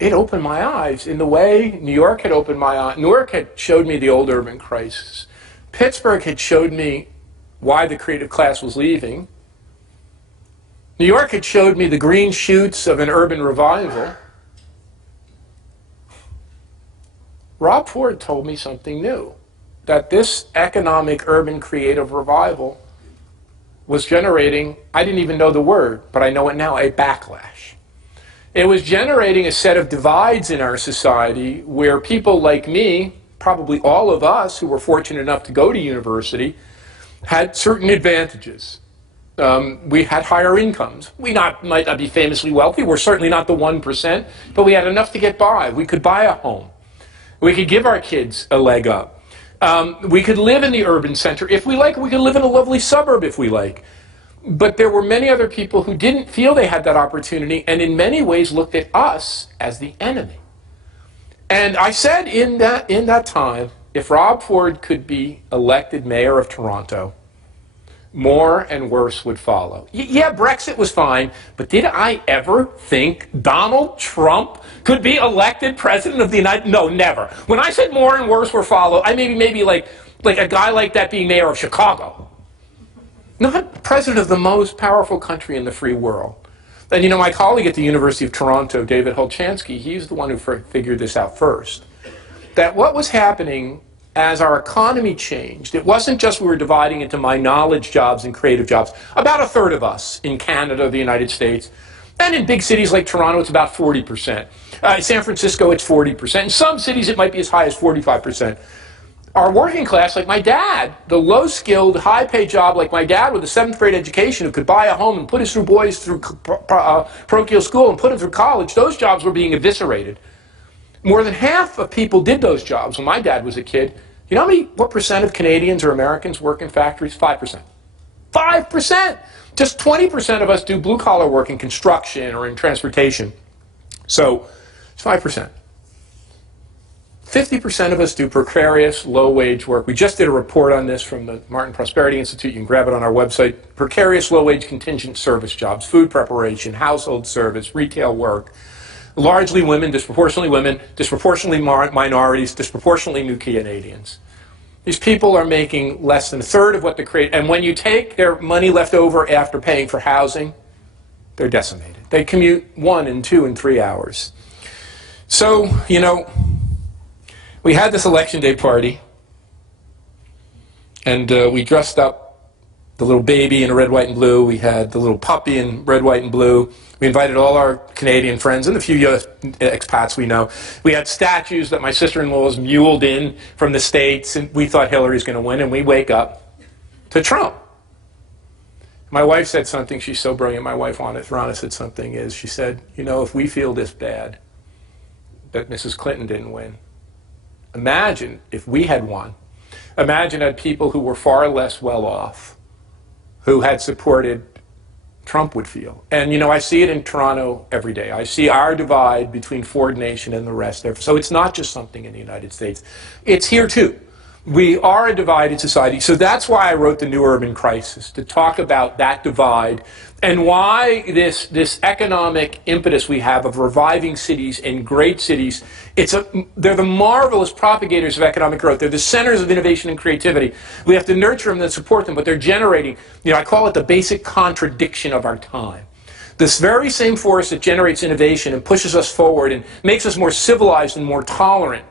it opened my eyes in the way New York had opened my eyes. Newark had showed me the old urban crisis. Pittsburgh had showed me why the creative class was leaving. New York had showed me the green shoots of an urban revival. Rob Ford told me something new, that this economic urban creative revival was generating, I didn't even know the word, but I know it now, a backlash. It was generating a set of divides in our society where people like me, probably all of us who were fortunate enough to go to university, had certain advantages. We had higher incomes. We might not be famously wealthy. We're certainly not the 1%, but we had enough to get by. We could buy a home. We could give our kids a leg up. We could live in the urban center if we like. We could live in a lovely suburb if we like. But there were many other people who didn't feel they had that opportunity and in many ways looked at us as the enemy. And I said in that time, if Rob Ford could be elected mayor of Toronto, more and worse would follow. Yeah, Brexit was fine, but did I ever think Donald Trump could be elected president of the United States? No, never. When I said more and worse would follow, I maybe like a guy like that being mayor of Chicago. Not president of the most powerful country in the free world. And you know, my colleague at the University of Toronto, David Holchansky, he's the one who figured this out first. That what was happening as our economy changed, it wasn't just we were dividing into my knowledge jobs and creative jobs. About a third of us in Canada, the United States, and in big cities like Toronto, it's about 40%. San Francisco, it's 40%. In some cities, it might be as high as 45%. Our working class, like my dad, the low-skilled, high-paid job like my dad with a 7th grade education who could buy a home and put his boys through parochial school and put them through college, those jobs were being eviscerated. More than half of people did those jobs when my dad was a kid. You know what percent of Canadians or Americans work in factories? 5%. 5%! Just 20% of us do blue-collar work in construction or in transportation. So it's 5%. 50% of us do precarious, low-wage work. We just did a report on this from the Martin Prosperity Institute. You can grab it on our website. Precarious, low-wage contingent service jobs, food preparation, household service, retail work. Largely women, disproportionately minorities, disproportionately new Canadians. These people are making less than a third of what they create. And when you take their money left over after paying for housing, they're decimated. They commute 1 and 2 and 3 hours. So, you know, we had this election day party, and we dressed up the little baby in red, white, and blue. We had the little puppy in red, white, and blue. We invited all our Canadian friends and a few US expats we know. We had statues that my sister-in-law's muled in from the States, and we thought Hillary's going to win, and we wake up to Trump. My wife said something, she's so brilliant, my wife Rana said something, she said, you know, if we feel this bad that Mrs. Clinton didn't win, imagine if we had won. Imagine that people who were far less well off, who had supported Trump would feel. And you know, I see it in Toronto every day. I see our divide between Ford Nation and the rest there. So it's not just something in the United States. It's here too. We are a divided society. So that's why I wrote The New Urban Crisis, to talk about that divide and why this economic impetus we have of reviving cities and great cities, they're the marvelous propagators of economic growth. They're the centers of innovation and creativity. We have to nurture them and support them, but they're generating, you know, I call it the basic contradiction of our time. This very same force that generates innovation and pushes us forward and makes us more civilized and more tolerant,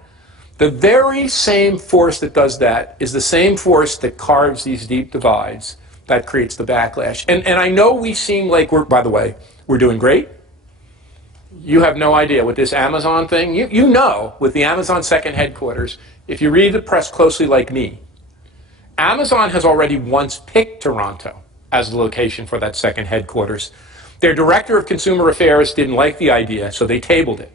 the very same force that does that is the same force that carves these deep divides that creates the backlash. And I know we seem like by the way, we're doing great. You have no idea with this Amazon thing. You know, with the Amazon second headquarters, if you read the press closely like me, Amazon has already once picked Toronto as the location for that second headquarters. Their director of consumer affairs didn't like the idea, so they tabled it.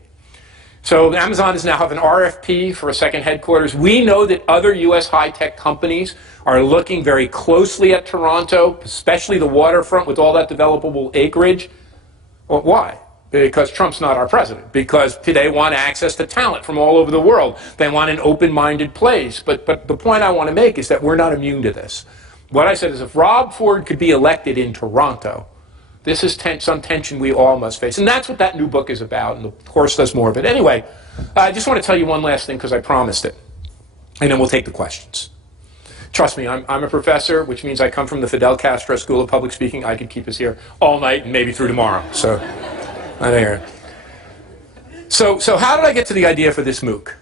So Amazon does now have an RFP for a second headquarters. We know that other US high-tech companies are looking very closely at Toronto, especially the waterfront with all that developable acreage. Well, why? Because Trump's not our president. Because they want access to talent from all over the world. They want an open-minded place. But the point I want to make is that we're not immune to this. What I said is if Rob Ford could be elected in Toronto, this is some tension we all must face. And that's what that new book is about, and the course does more of it. Anyway, I just want to tell you one last thing because I promised it. And then we'll take the questions. Trust me, I'm a professor, which means I come from the Fidel Castro School of Public Speaking. I could keep us here all night and maybe through tomorrow. So, I think. So how did I get to the idea for this MOOC?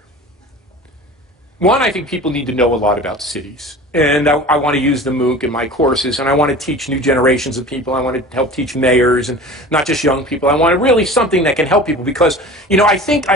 One, I think people need to know a lot about cities. And I want to use the MOOC in my courses, and I want to teach new generations of people. I want to help teach mayors, and not just young people. I want to really something that can help people because, you know, I think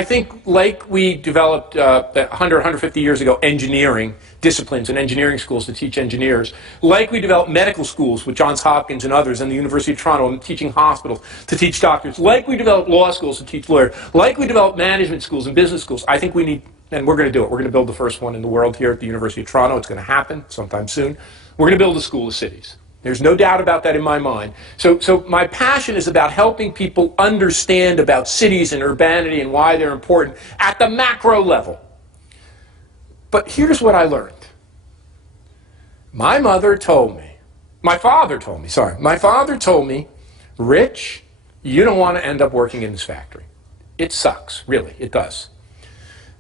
like we developed 150 years ago engineering disciplines and engineering schools to teach engineers, like we developed medical schools with Johns Hopkins and others and the University of Toronto and teaching hospitals to teach doctors, like we developed law schools to teach lawyers, like we developed management schools and business schools. I think we need. And we're going to do it. We're going to build the first one in the world here at the University of Toronto. It's going to happen sometime soon. We're going to build a school of cities. There's no doubt about that in my mind. So my passion is about helping people understand about cities and urbanity and why they're important at the macro level. But here's what I learned. My father told me, Rich, you don't want to end up working in this factory. It sucks, really, it does.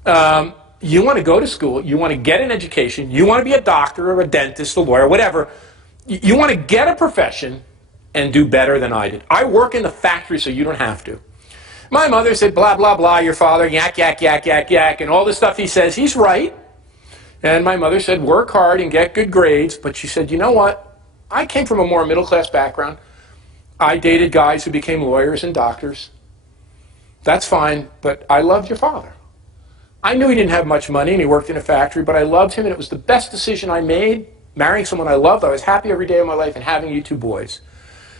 You want to go to school, you want to get an education, you want to be a doctor or a dentist, a lawyer, whatever. You want to get a profession, and do better than I did. I work in the factory so you don't have to. My mother said, blah, blah, blah, your father, yak, yak, yak, yak, yak, and all the stuff he says, he's right. And my mother said, work hard and get good grades. But she said, you know what? I came from a more middle-class background. I dated guys who became lawyers and doctors. That's fine, but I loved your father. I knew he didn't have much money and he worked in a factory, but I loved him and it was the best decision I made, marrying someone I loved. I was happy every day of my life and having you two boys.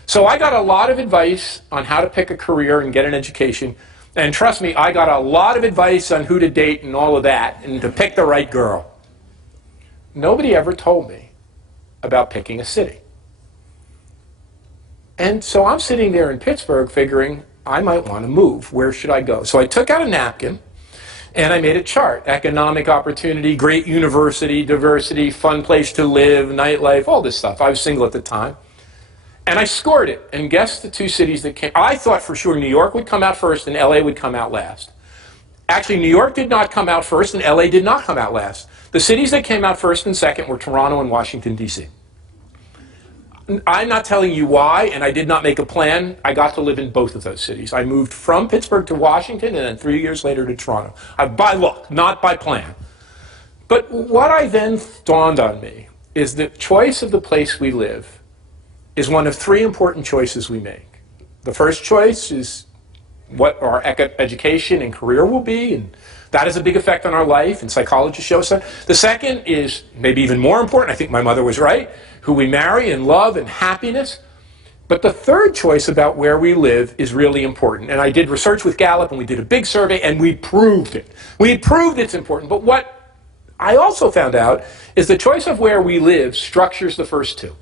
So I got a lot of advice on how to pick a career and get an education. And trust me, I got a lot of advice on who to date and all of that and to pick the right girl. Nobody ever told me about picking a city. And so I'm sitting there in Pittsburgh figuring I might want to move. Where should I go? So I took out a napkin and I made a chart. Economic opportunity, great university, diversity, fun place to live, nightlife, all this stuff. I was single at the time. And I scored it. And guess the two cities that came. I thought for sure New York would come out first and LA would come out last. Actually, New York did not come out first and LA did not come out last. The cities that came out first and second were Toronto and Washington, D.C. I'm not telling you why, and I did not make a plan. I got to live in both of those cities. I moved from Pittsburgh to Washington and then 3 years later to Toronto. By luck, not by plan. But what I then dawned on me is that choice of the place we live is one of three important choices we make. The first choice is what our education and career will be, and that has a big effect on our life, and psychologists show us that. The second is maybe even more important, I think my mother was right, who we marry and love and happiness. But the third choice about where we live is really important. And I did research with Gallup, and we did a big survey, and we proved it. We proved it's important. But what I also found out is the choice of where we live structures the first two.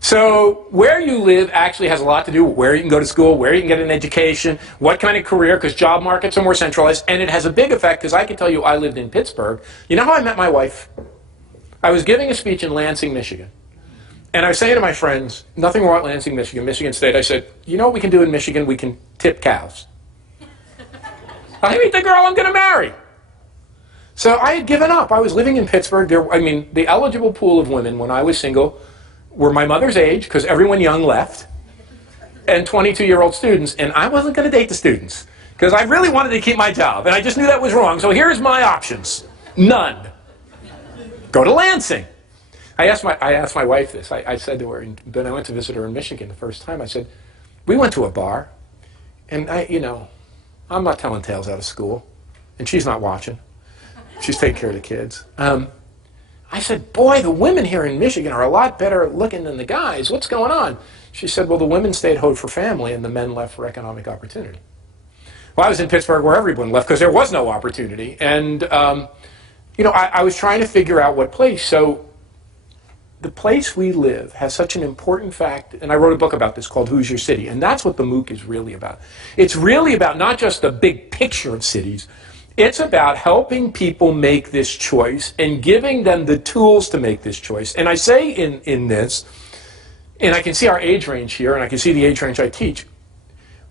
So where you live actually has a lot to do with where you can go to school, where you can get an education, what kind of career, because job markets are more centralized. And it has a big effect, because I can tell you I lived in Pittsburgh. You know how I met my wife? I was giving a speech in Lansing, Michigan. And I was saying to my friends, nothing wrong with Lansing, Michigan, Michigan State. I said, you know what we can do in Michigan? We can tip cows. I'll meet the girl I'm going to marry. So I had given up. I was living in Pittsburgh. The eligible pool of women when I was single were my mother's age, because everyone young left, and 22-year-old students. And I wasn't going to date the students, because I really wanted to keep my job. And I just knew that was wrong. So here's my options. None. Go to Lansing. I asked my wife this. I said to her, when I went to visit her in Michigan the first time, I said, we went to a bar, and I'm not telling tales out of school, and she's not watching. She's taking care of the kids. I said, boy, the women here in Michigan are a lot better looking than the guys. What's going on? She said, well, the women stayed home for family, and the men left for economic opportunity. Well, I was in Pittsburgh where everyone left because there was no opportunity. And, I was trying to figure out what place. So the place we live has such an important fact, and I wrote a book about this called Who's Your City? And that's what the MOOC is really about. It's really about not just the big picture of cities. It's about helping people make this choice and giving them the tools to make this choice. And I say in this, and I can see our age range here, and I can see the age range I teach,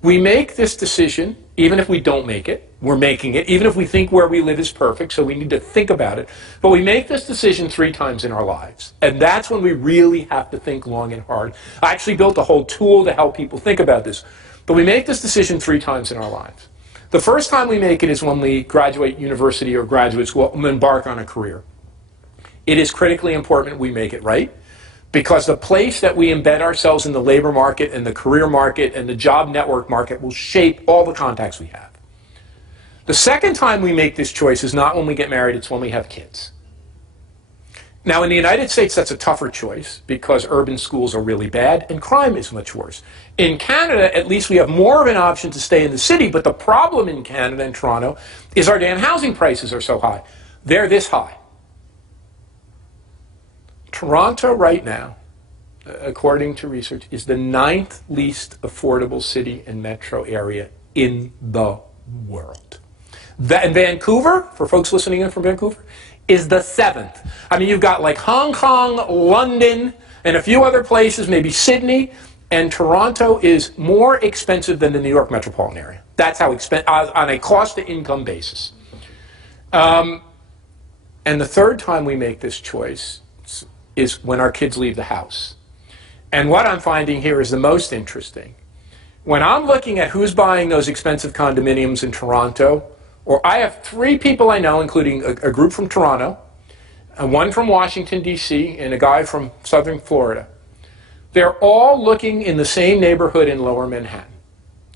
we make this decision, even if we don't make it, we're making it, even if we think where we live is perfect, so we need to think about it. But we make this decision 3 times in our lives. And that's when we really have to think long and hard. I actually built a whole tool to help people think about this. But we make this decision 3 times in our lives. The first time we make it is when we graduate university or graduate school and embark on a career. It is critically important we make it right, because the place that we embed ourselves in the labor market and the career market and the job network market will shape all the contacts we have. The second time we make this choice is not when we get married, it's when we have kids. Now, in the United States, that's a tougher choice because urban schools are really bad and crime is much worse. In Canada, at least we have more of an option to stay in the city, but the problem in Canada and Toronto is our damn housing prices are so high. They're this high. Toronto right now, according to research, is the 9th least affordable city and metro area in the world. And Vancouver, for folks listening in from Vancouver, is the 7th. I mean, you've got like Hong Kong, London, and a few other places, maybe Sydney, and Toronto is more expensive than the New York metropolitan area. That's how expensive, on a cost-to-income basis. And the third time we make this choice is when our kids leave the house. And what I'm finding here is the most interesting. When I'm looking at who's buying those expensive condominiums in Toronto, or I have 3 people I know, including a group from Toronto, and one from Washington, D.C., and a guy from southern Florida. They're all looking in the same neighborhood in Lower Manhattan.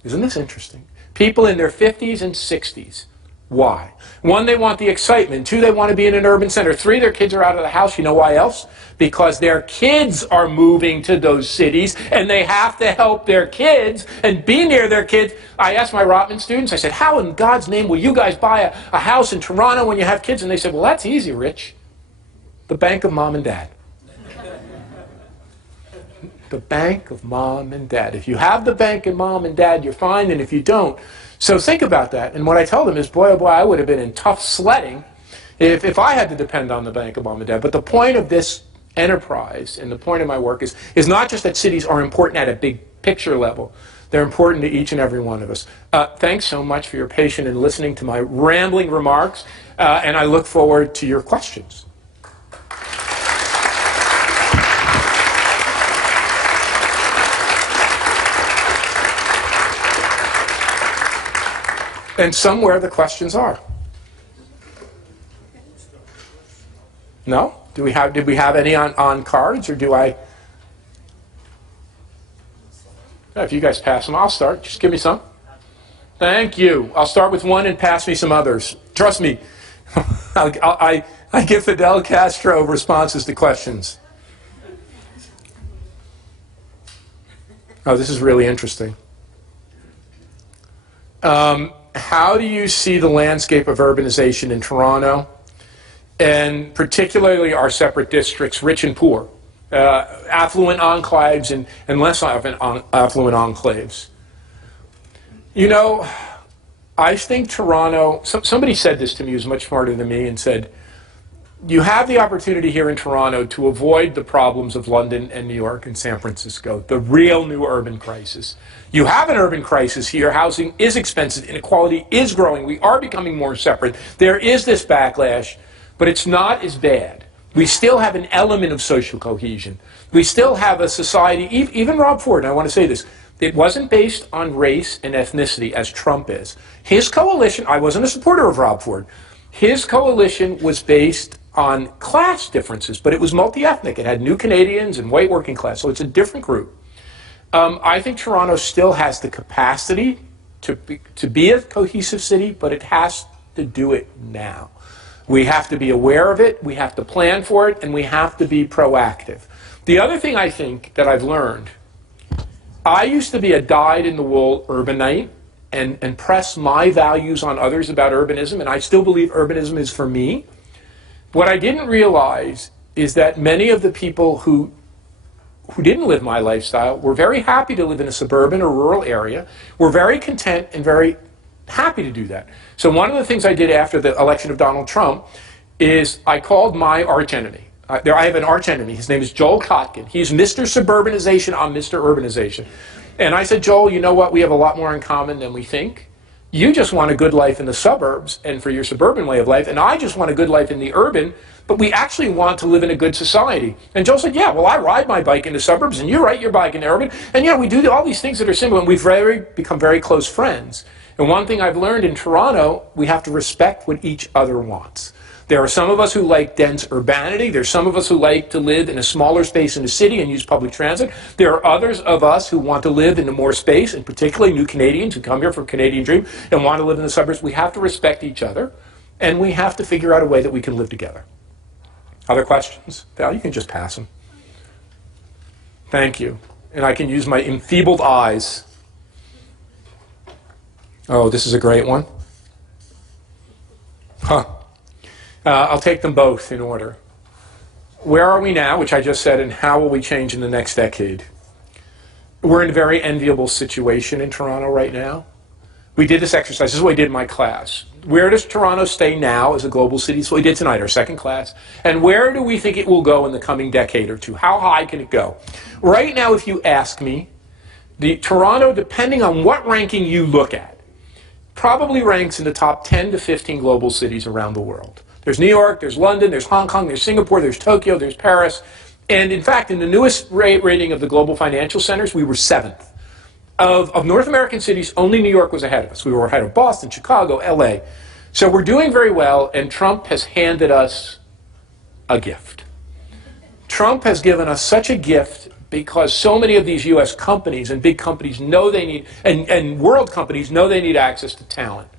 Isn't this interesting? People in their 50s and 60s. Why? 1, they want the excitement. 2, they want to be in an urban center. 3, their kids are out of the house. You know why else? Because their kids are moving to those cities, and they have to help their kids and be near their kids. I asked my Rotman students, I said, how in God's name will you guys buy a house in Toronto when you have kids? And they said, well, that's easy, Rich. The bank of mom and dad. The bank of mom and dad. If you have the bank of mom and dad, you're fine, and if you don't. So think about that. And what I tell them is, boy, oh boy, I would have been in tough sledding if I had to depend on the bank of mom and dad. But the point of this enterprise and the point of my work is not just that cities are important at a big picture level. They're important to each and every one of us. Thanks so much for your patience in listening to my rambling remarks, and I look forward to your questions. And somewhere the questions are. No? Did we have any on cards, or do I? If you guys pass them, I'll start. Just give me some. Thank you. I'll start with one and pass me some others. Trust me. I give Fidel Castro responses to questions. Oh, this is really interesting. How do you see the landscape of urbanization in Toronto, and particularly our separate districts, rich and poor, affluent enclaves and less affluent enclaves? You know, I think Toronto, somebody said this to me who's much smarter than me, and said, you have the opportunity here in Toronto to avoid the problems of London and New York and San Francisco, the real new urban crisis. You have an urban crisis here. Housing is expensive. Inequality is growing. We are becoming more separate. There is this backlash, but it's not as bad. We still have an element of social cohesion. We still have a society, even Rob Ford, and I want to say this, it wasn't based on race and ethnicity as Trump is. His coalition, I wasn't a supporter of Rob Ford, his coalition was based on class differences, but it was multi-ethnic. It had new Canadians and white working class, so it's a different group. I think Toronto still has the capacity to be a cohesive city, but it has to do it now. We have to be aware of it, we have to plan for it, and we have to be proactive. The other thing I think that I've learned, I used to be a dyed-in-the-wool urbanite and press my values on others about urbanism, and I still believe urbanism is for me. What I didn't realize is that many of the people who didn't live my lifestyle were very happy to live in a suburban or rural area, were very content and very happy to do that. So one of the things I did after the election of Donald Trump is I called my arch enemy. I have an arch enemy. His name is Joel Kotkin. He's Mr. Suburbanization, I'm Mr. Urbanization. And I said, Joel, you know what? We have a lot more in common than we think. You just want a good life in the suburbs and for your suburban way of life, and I just want a good life in the urban, but we actually want to live in a good society. And Joel said, yeah, well, I ride my bike in the suburbs, and you ride your bike in the urban, and yeah, we do all these things that are similar, and we've become very close friends. And one thing I've learned in Toronto, we have to respect what each other wants. There are some of us who like dense urbanity. There's some of us who like to live in a smaller space in the city and use public transit. There are others of us who want to live in more space, and particularly new Canadians who come here for Canadian Dream and want to live in the suburbs. We have to respect each other, and we have to figure out a way that we can live together. Other questions? Val, you can just pass them. Thank you. And I can use my enfeebled eyes. Oh, this is a great one. Huh. I'll take them both in order. Where are we now, which I just said, and how will we change in the next decade? We're in a very enviable situation in Toronto right now. We did this exercise. This is what we did in my class. Where does Toronto stay now as a global city? That's what we did tonight, our second class. And where do we think it will go in the coming decade or two? How high can it go? Right now, if you ask me, Toronto, depending on what ranking you look at, probably ranks in the top 10 to 15 global cities around the world. There's New York, there's London, there's Hong Kong, there's Singapore, there's Tokyo, there's Paris. And in fact, in the newest rating of the global financial centers, we were 7th. Of North American cities, only New York was ahead of us. We were ahead of Boston, Chicago, LA. So we're doing very well, and Trump has handed us a gift. Trump has given us such a gift because so many of these US companies and big companies know they need, and world companies know they need access to talent.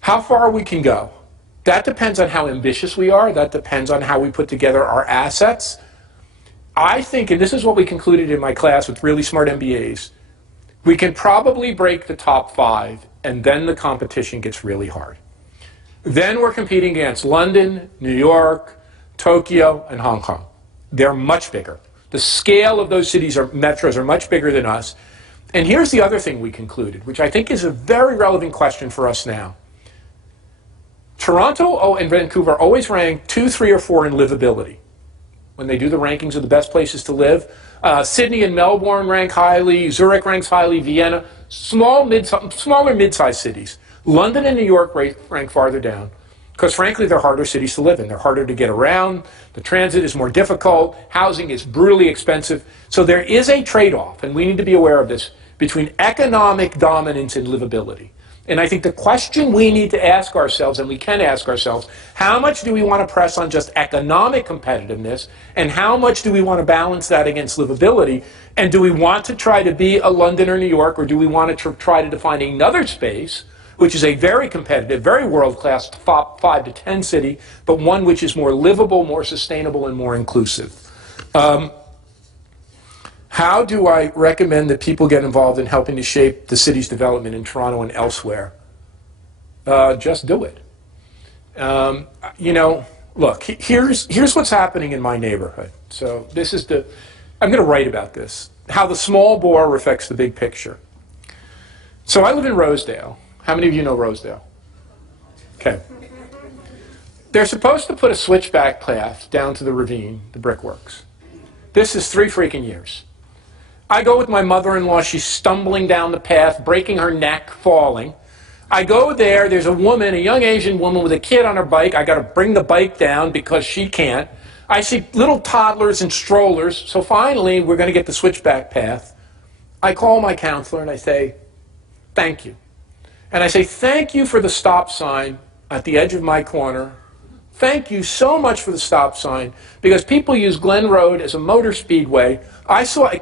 How far we can go, that depends on how ambitious we are. That depends on how we put together our assets. I think, and this is what we concluded in my class with really smart MBAs, we can probably break the top 5, and then the competition gets really hard. Then we're competing against London, New York, Tokyo, and Hong Kong. They're much bigger. The scale of those cities or metros are much bigger than us. And here's the other thing we concluded, which I think is a very relevant question for us now. Toronto and Vancouver always rank 2, 3, or 4 in livability when they do the rankings of the best places to live. Sydney and Melbourne rank highly, Zurich ranks highly, Vienna, smaller mid-sized cities. London and New York rank farther down because frankly they're harder cities to live in. They're harder to get around, the transit is more difficult, housing is brutally expensive. So there is a trade-off, and we need to be aware of this, between economic dominance and livability. And I think the question we need to ask ourselves, and we can ask ourselves, how much do we want to press on just economic competitiveness, and how much do we want to balance that against livability? And do we want to try to be a London or New York, or do we want to try to define another space, which is a very competitive, very world-class 5 to 10 city, but one which is more livable, more sustainable, and more inclusive? How do I recommend that people get involved in helping to shape the city's development in Toronto and elsewhere? Just do it. You know, look, here's what's happening in my neighborhood. So this is I'm going to write about this, how the small bore affects the big picture. So I live in Rosedale. How many of you know Rosedale? Okay. They're supposed to put a switchback path down to the ravine, the brickworks. This is 3 freaking years. I go with my mother-in-law, she's stumbling down the path, breaking her neck, falling. I go there, there's a woman, a young Asian woman with a kid on her bike. I got to bring the bike down because she can't. I see little toddlers and strollers, so finally we're going to get the switchback path. I call my counselor and I say, thank you. And I say, thank you for the stop sign at the edge of my corner. Thank you so much for the stop sign, because people use Glen Road as a motor speedway. I saw a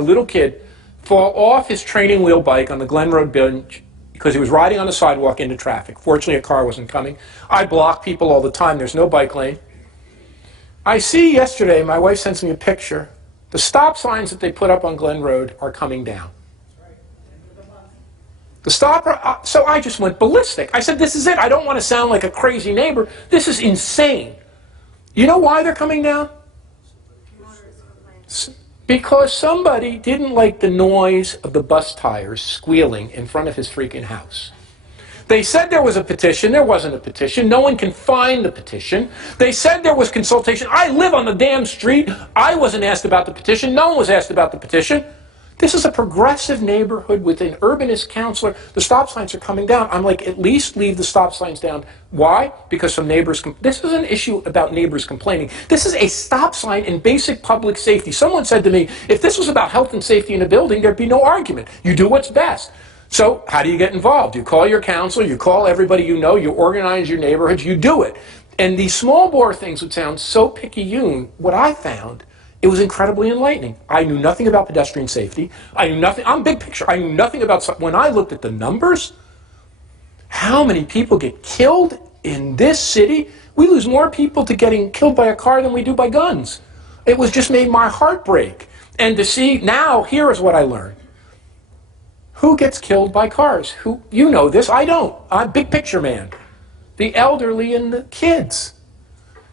little kid, fall off his training wheel bike on the Glen Road bench because he was riding on the sidewalk into traffic. Fortunately, a car wasn't coming. I block people all the time. There's no bike lane. I see yesterday, my wife sends me a picture, the stop signs that they put up on Glen Road are coming down. The stopper, so I just went ballistic. I said, this is it. I don't want to sound like a crazy neighbor. This is insane. You know why they're coming down? Because somebody didn't like the noise of the bus tires squealing in front of his freaking house. They said there was a petition. There wasn't a petition. No one can find the petition. They said there was consultation. I live on the damn street. I wasn't asked about the petition. No one was asked about the petition. This is a progressive neighborhood with an urbanist counselor. The stop signs are coming down. I'm like, at least leave the stop signs down. Why? Because some neighbors, this is an issue about neighbors complaining. This is a stop sign in basic public safety. Someone said to me, if this was about health and safety in a building, there'd be no argument. You do what's best. So how do you get involved? You call your counselor, you call everybody you know, you organize your neighborhoods, you do it. And these small bore things would sound so picayune. What I found, it was incredibly enlightening. I knew nothing about pedestrian safety. I knew nothing, I'm big picture, I knew nothing about, when I looked at the numbers, how many people get killed in this city? We lose more people to getting killed by a car than we do by guns. It was just made my heart break. And to see, now, here is what I learned. Who gets killed by cars? Who, you know this, I don't. I'm a big picture man. The elderly and the kids.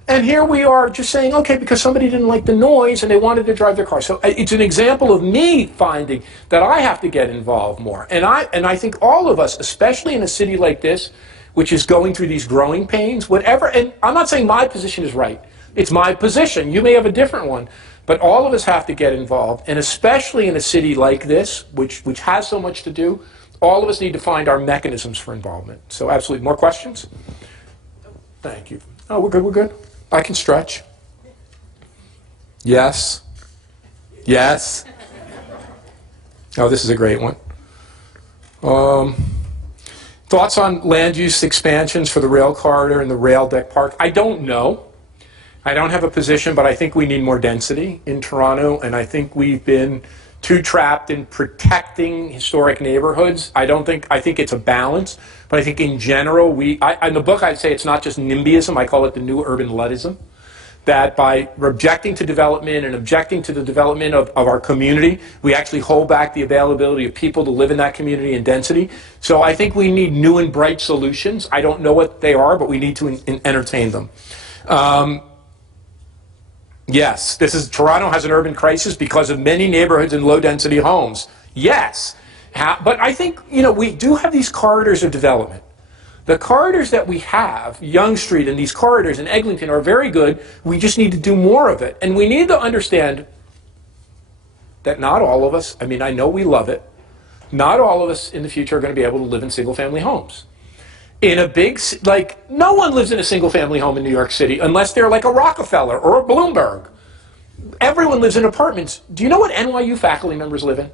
And here we are just saying, okay, because somebody didn't like the noise and they wanted to drive their car. So it's an example of me finding that I have to get involved more. And I think all of us, especially in a city like this, which is going through these growing pains, whatever, and I'm not saying my position is right. It's my position. You may have a different one. But all of us have to get involved. And especially in a city like this, which has so much to do, all of us need to find our mechanisms for involvement. So absolutely. More questions? Thank you. Oh, we're good, we're good. I can stretch. Yes. Yes. Oh, this is a great one. Thoughts on land use expansions for the rail corridor and the rail deck park? I don't know. I don't have a position, but I think we need more density in Toronto, and I think we've been too trapped in protecting historic neighborhoods. I think it's a balance, but I think in general, in the book I'd say it's not just NIMBYism, I call it the new urban Luddism, that by objecting to development and objecting to the development of our community, we actually hold back the availability of people to live in that community in density. So I think we need new and bright solutions. I don't know what they are, but we need to entertain them. Yes, Toronto has an urban crisis because of many neighborhoods and low-density homes. Yes, but I think we do have these corridors of development. The corridors that we have, Yonge Street and these corridors in Eglinton, are very good. We just need to do more of it. And we need to understand that not all of us, I mean, I know we love it, not all of us in the future are going to be able to live in single-family homes. In a big, no one lives in a single-family home in New York City unless they're like a Rockefeller or a Bloomberg. Everyone lives in apartments. Do you know what NYU faculty members live in?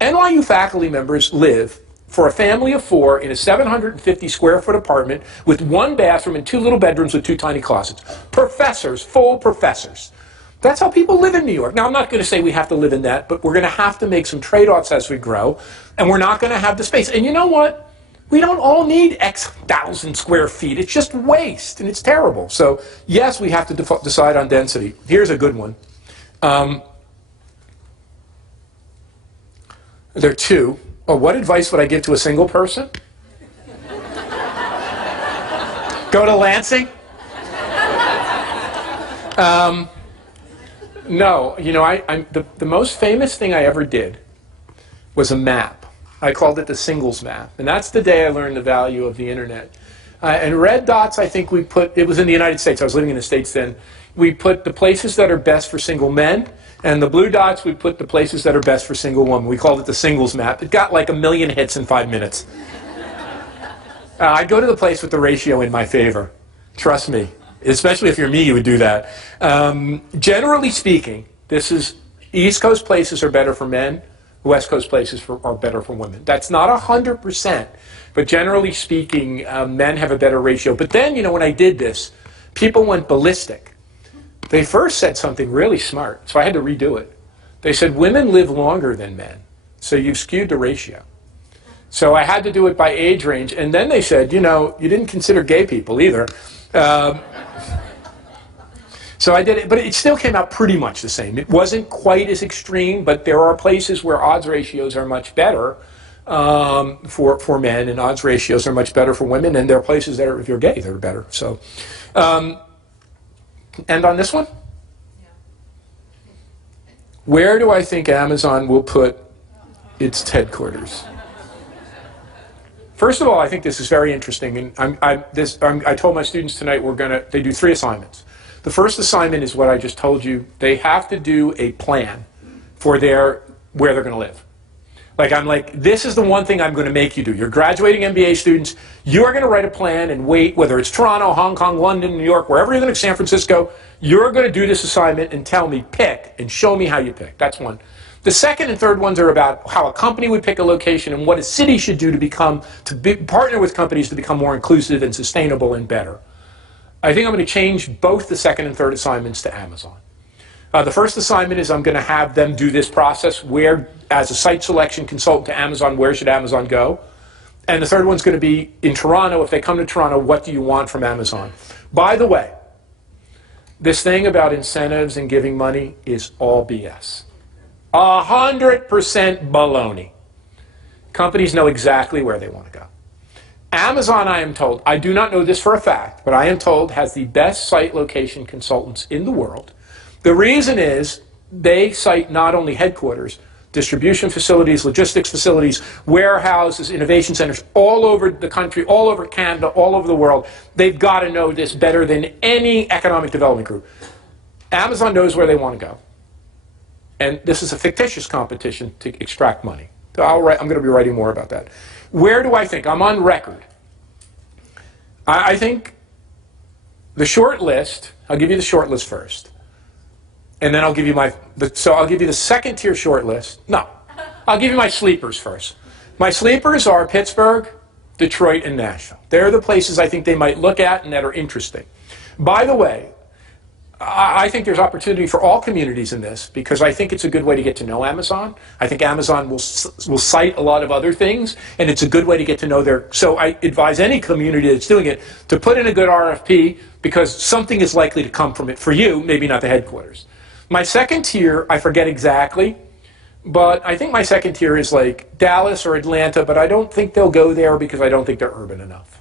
NYU faculty members live for a family of 4 in a 750 square foot apartment with 1 bathroom and 2 little bedrooms with 2 tiny closets. Professors, full professors. That's how people live in New York. Now, I'm not going to say we have to live in that, but we're going to have to make some trade-offs as we grow, and we're not going to have the space. And you know what? We don't all need X thousand square feet. It's just waste, and it's terrible. So, yes, we have to decide on density. Here's a good one. There are 2. What advice would I give to a single person? Go to Lansing? No, the most famous thing I ever did was a map. I called it the singles map. And that's the day I learned the value of the internet. And red dots, I think it was in the United States. I was living in the States then. We put the places that are best for single men. And the blue dots, we put the places that are best for single women. We called it the singles map. It got like 1 million hits in 5 minutes. I'd go to the place with the ratio in my favor. Trust me. Especially if you're me, you would do that. Generally speaking, East Coast places are better for men. West Coast places are better for women. That's not 100%. But generally speaking, men have a better ratio. But then, when I did this, people went ballistic. They first said something really smart, so I had to redo it. They said, women live longer than men, so you've skewed the ratio. So I had to do it by age range, and then they said, you didn't consider gay people either. So I did it, but it still came out pretty much the same. It wasn't quite as extreme, but there are places where odds ratios are much better for men, and odds ratios are much better for women, and there are places that if you're gay, they're better. So. And on this one? Where do I think Amazon will put its headquarters? First of all, I think this is very interesting. And I told my students tonight they do 3 assignments. The first assignment is what I just told you. They have to do a plan for where they're going to live. This is the one thing I'm going to make you do. You're graduating MBA students. You are going to write a plan and wait, whether it's Toronto, Hong Kong, London, New York, wherever you're going to San Francisco, you're going to do this assignment and tell me, pick, and show me how you pick. That's one. The second and third ones are about how a company would pick a location and what a city should do to partner with companies to become more inclusive and sustainable and better. I think I'm going to change both the second and third assignments to Amazon. The first assignment is I'm going to have them do this process where, as a site selection consultant to Amazon, where should Amazon go? And the third one's going to be in Toronto. If they come to Toronto, what do you want from Amazon? By the way, this thing about incentives and giving money is all BS. 100% baloney. Companies know exactly where they want to go. Amazon, I am told, I do not know this for a fact, but I am told has the best site location consultants in the world. The reason is they cite not only headquarters, distribution facilities, logistics facilities, warehouses, innovation centers all over the country, all over Canada, all over the world. They've got to know this better than any economic development group. Amazon knows where they want to go. And this is a fictitious competition to extract money. So I'm going to be writing more about that. Where do I think? I'm on record. I think the short list, I'll give you the short list first. and then I'll give you I'll give you the second tier short list. No, I'll give you my sleepers first. My sleepers are Pittsburgh, Detroit, and Nashville. They're the places I think they might look at and that are interesting. By the way, I think there's opportunity for all communities in this because I think it's a good way to get to know Amazon. I think Amazon will cite a lot of other things, and it's a good way to get to know their. So I advise any community that's doing it to put in a good RFP because something is likely to come from it for you, maybe not the headquarters. My second tier, I forget exactly, but I think my second tier is like Dallas or Atlanta, but I don't think they'll go there because I don't think they're urban enough.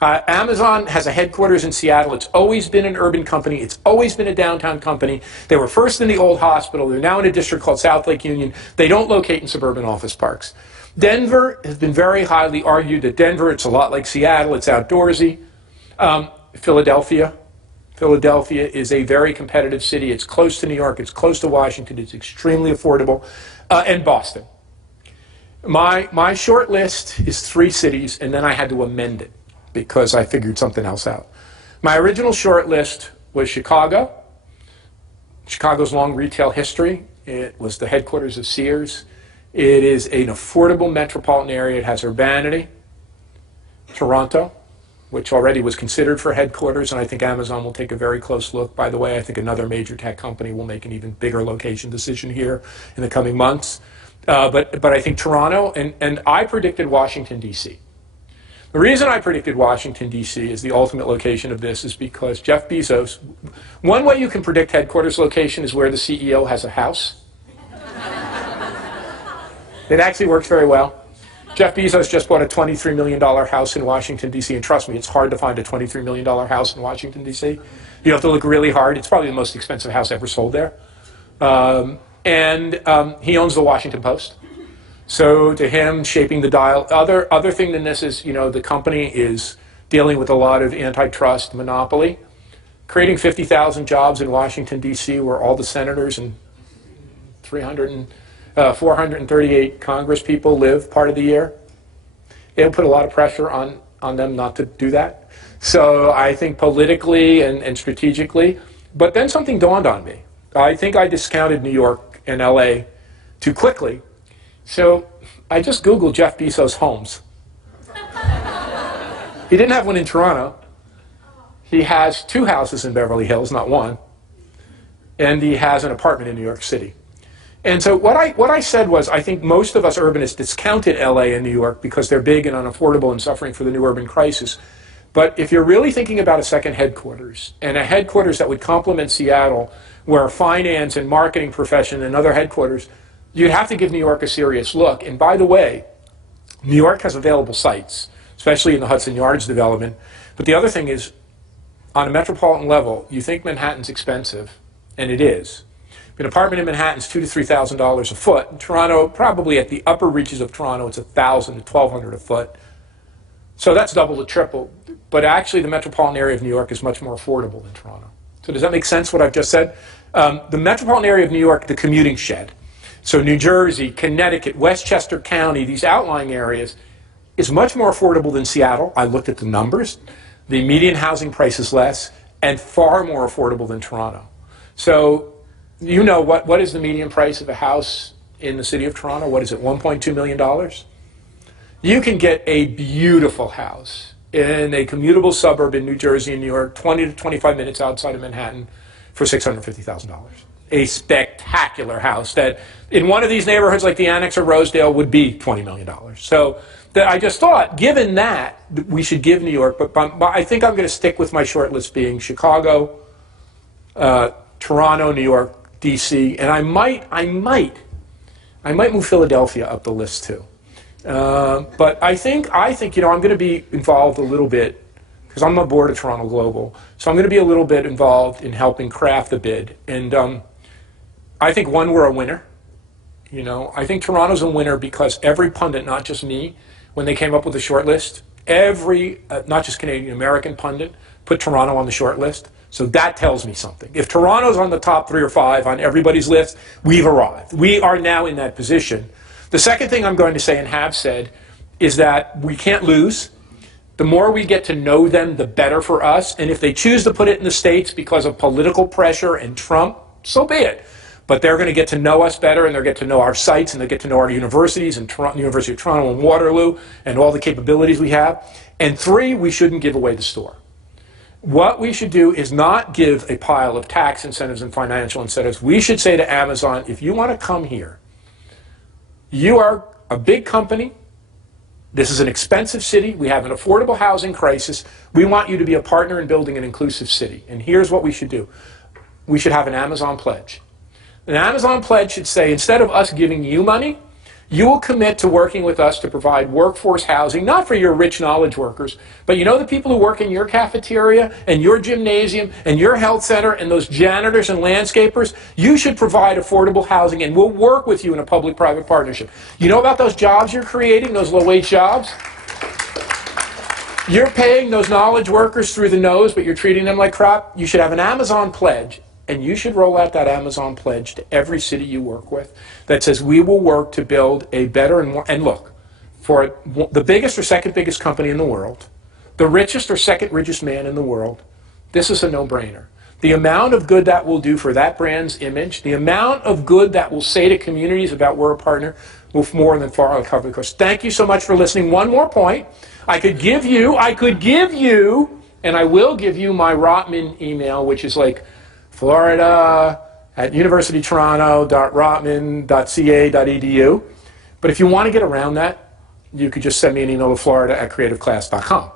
Amazon has a headquarters in Seattle. It's always been an urban company. It's always been a downtown company. They were first in the old hospital. They're now in a district called South Lake Union. They don't locate in suburban office parks. Denver has been very highly argued that Denver, it's a lot like Seattle. It's outdoorsy. Philadelphia is a very competitive city. It's close to New York. It's close to Washington. It's extremely affordable. And Boston. My short list is 3 cities, and then I had to amend it because I figured something else out. My original short list was Chicago. Chicago's long retail history. It was the headquarters of Sears. It is an affordable metropolitan area. It has urbanity. Toronto, which already was considered for headquarters, and I think Amazon will take a very close look. By the way, I think another major tech company will make an even bigger location decision here in the coming months. But I think Toronto, and I predicted Washington, D.C. The reason I predicted Washington, D.C. as the ultimate location of this is because Jeff Bezos, one way you can predict headquarters location is where the CEO has a house. It actually works very well. Jeff Bezos just bought a $23 million house in Washington, D.C., and trust me, it's hard to find a $23 million house in Washington, D.C. You have to look really hard. It's probably the most expensive house ever sold there. He owns the Washington Post. So to him, shaping the dial. Other thing than this is, the company is dealing with a lot of antitrust monopoly, creating 50,000 jobs in Washington, D.C., where all the senators and 438 Congress people live part of the year. It'll put a lot of pressure on them not to do that. So I think politically and strategically. But then something dawned on me. I think I discounted New York and L.A. too quickly. So I just Googled Jeff Bezos' homes. He didn't have one in Toronto. He has 2 houses in Beverly Hills, not one. And he has an apartment in New York City. And so what I said was, I think most of us urbanists discounted LA and New York because they're big and unaffordable and suffering for the new urban crisis. But if you're really thinking about a second headquarters, and a headquarters that would complement Seattle, where finance and marketing profession and other headquarters, you'd have to give New York a serious look. And by the way, New York has available sites, especially in the Hudson Yards development. But the other thing is, on a metropolitan level, you think Manhattan's expensive, and it is. An apartment in Manhattan's $2,000 to $3,000 a foot. In Toronto, probably at the upper reaches of Toronto, it's $1,000 to $1,200 a foot. So that's double to triple. But actually, the metropolitan area of New York is much more affordable than Toronto. So does that make sense, what I've just said? The metropolitan area of New York, the commuting shed. So New Jersey, Connecticut, Westchester County, these outlying areas, is much more affordable than Seattle. I looked at the numbers. The median housing price is less and far more affordable than Toronto. So what is the median price of a house in the city of Toronto? What is it, $1.2 million? You can get a beautiful house in a commutable suburb in New Jersey and New York, 20 to 25 minutes outside of Manhattan, for $650,000. A spectacular house that in one of these neighborhoods like the Annex or Rosedale would be $20 million. So I just thought, given that, we should give New York, but I think I'm going to stick with my short list being Chicago, Toronto, New York, D.C., and I might move Philadelphia up the list too. But I think I'm going to be involved a little bit because I'm on the board of Toronto Global, so I'm going to be a little bit involved in helping craft the bid. And I think we're a winner. I think Toronto's a winner because every pundit, not just me, when they came up with the short list, every not just Canadian American pundit put Toronto on the short list. So that tells me something. If Toronto's on the top 3 or 5 on everybody's list, we've arrived. We are now in that position. The second thing I'm going to say and have said is that we can't lose. The more we get to know them, the better for us. And if they choose to put it in the States because of political pressure and Trump so be it. But they're going to get to know us better, and they'll get to know our sites, and they'll get to know our universities, and University of Toronto and Waterloo, and all the capabilities we have. And 3, we shouldn't give away the store. What we should do is not give a pile of tax incentives and financial incentives. We should say to Amazon, if you want to come here, you are a big company. This is an expensive city. We have an affordable housing crisis. We want you to be a partner in building an inclusive city. And here's what we should do. We should have an Amazon pledge. An Amazon pledge should say, instead of us giving you money, you will commit to working with us to provide workforce housing, not for your rich knowledge workers, but you know the people who work in your cafeteria and your gymnasium and your health center and those janitors and landscapers, you should provide affordable housing, and we'll work with you in a public-private partnership. You know about those jobs you're creating, those low-wage jobs? You're paying those knowledge workers through the nose, but you're treating them like crap. You should have an Amazon pledge. And you should roll out that Amazon pledge to every city you work with that says we will work to build a better and more, and look, for the biggest or second biggest company in the world, the richest or second richest man in the world, this is a no-brainer. The amount of good that will do for that brand's image, the amount of good that will say to communities about we're a partner, will more than far cover the cost. Thank you so much for listening. One more point. I could give you, and I will give you my Rotman email, which is like florida@universitytoronto.rotman.ca.edu. But if you want to get around that, you could just send me an email to florida@creativeclass.com.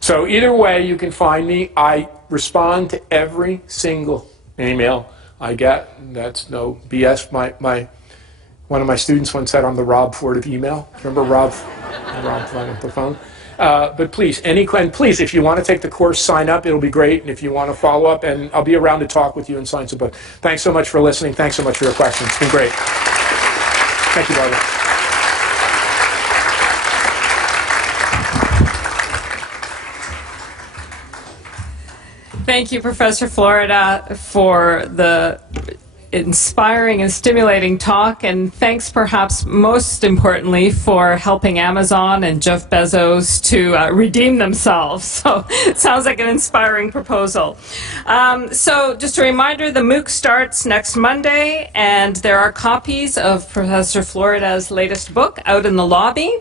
So either way, you can find me. I respond to every single email I get. That's no BS. One of my students once said I'm the Rob Ford of email. Remember Rob on the phone? But please, please, if you want to take the course, sign up. It'll be great. And if you want to follow up, and I'll be around to talk with you and sign some books. Thanks so much for listening. Thanks so much for your questions. It's been great. Thank you, Barbara. Thank you, Professor Florida, for the inspiring and stimulating talk, and thanks perhaps most importantly for helping Amazon and Jeff Bezos to redeem themselves. So it sounds like an inspiring proposal. So just a reminder, the MOOC starts next Monday, and there are copies of Professor Florida's latest book out in the lobby.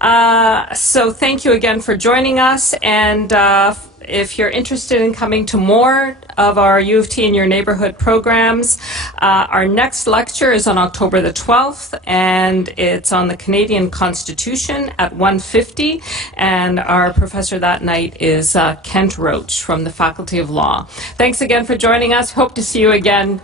So thank you again for joining us, and if you're interested in coming to more of our U of T in Your Neighborhood programs, our next lecture is on October the 12th, and it's on the Canadian Constitution at 1:50, and our professor that night is Kent Roach from the Faculty of Law. Thanks again for joining us. Hope to see you again.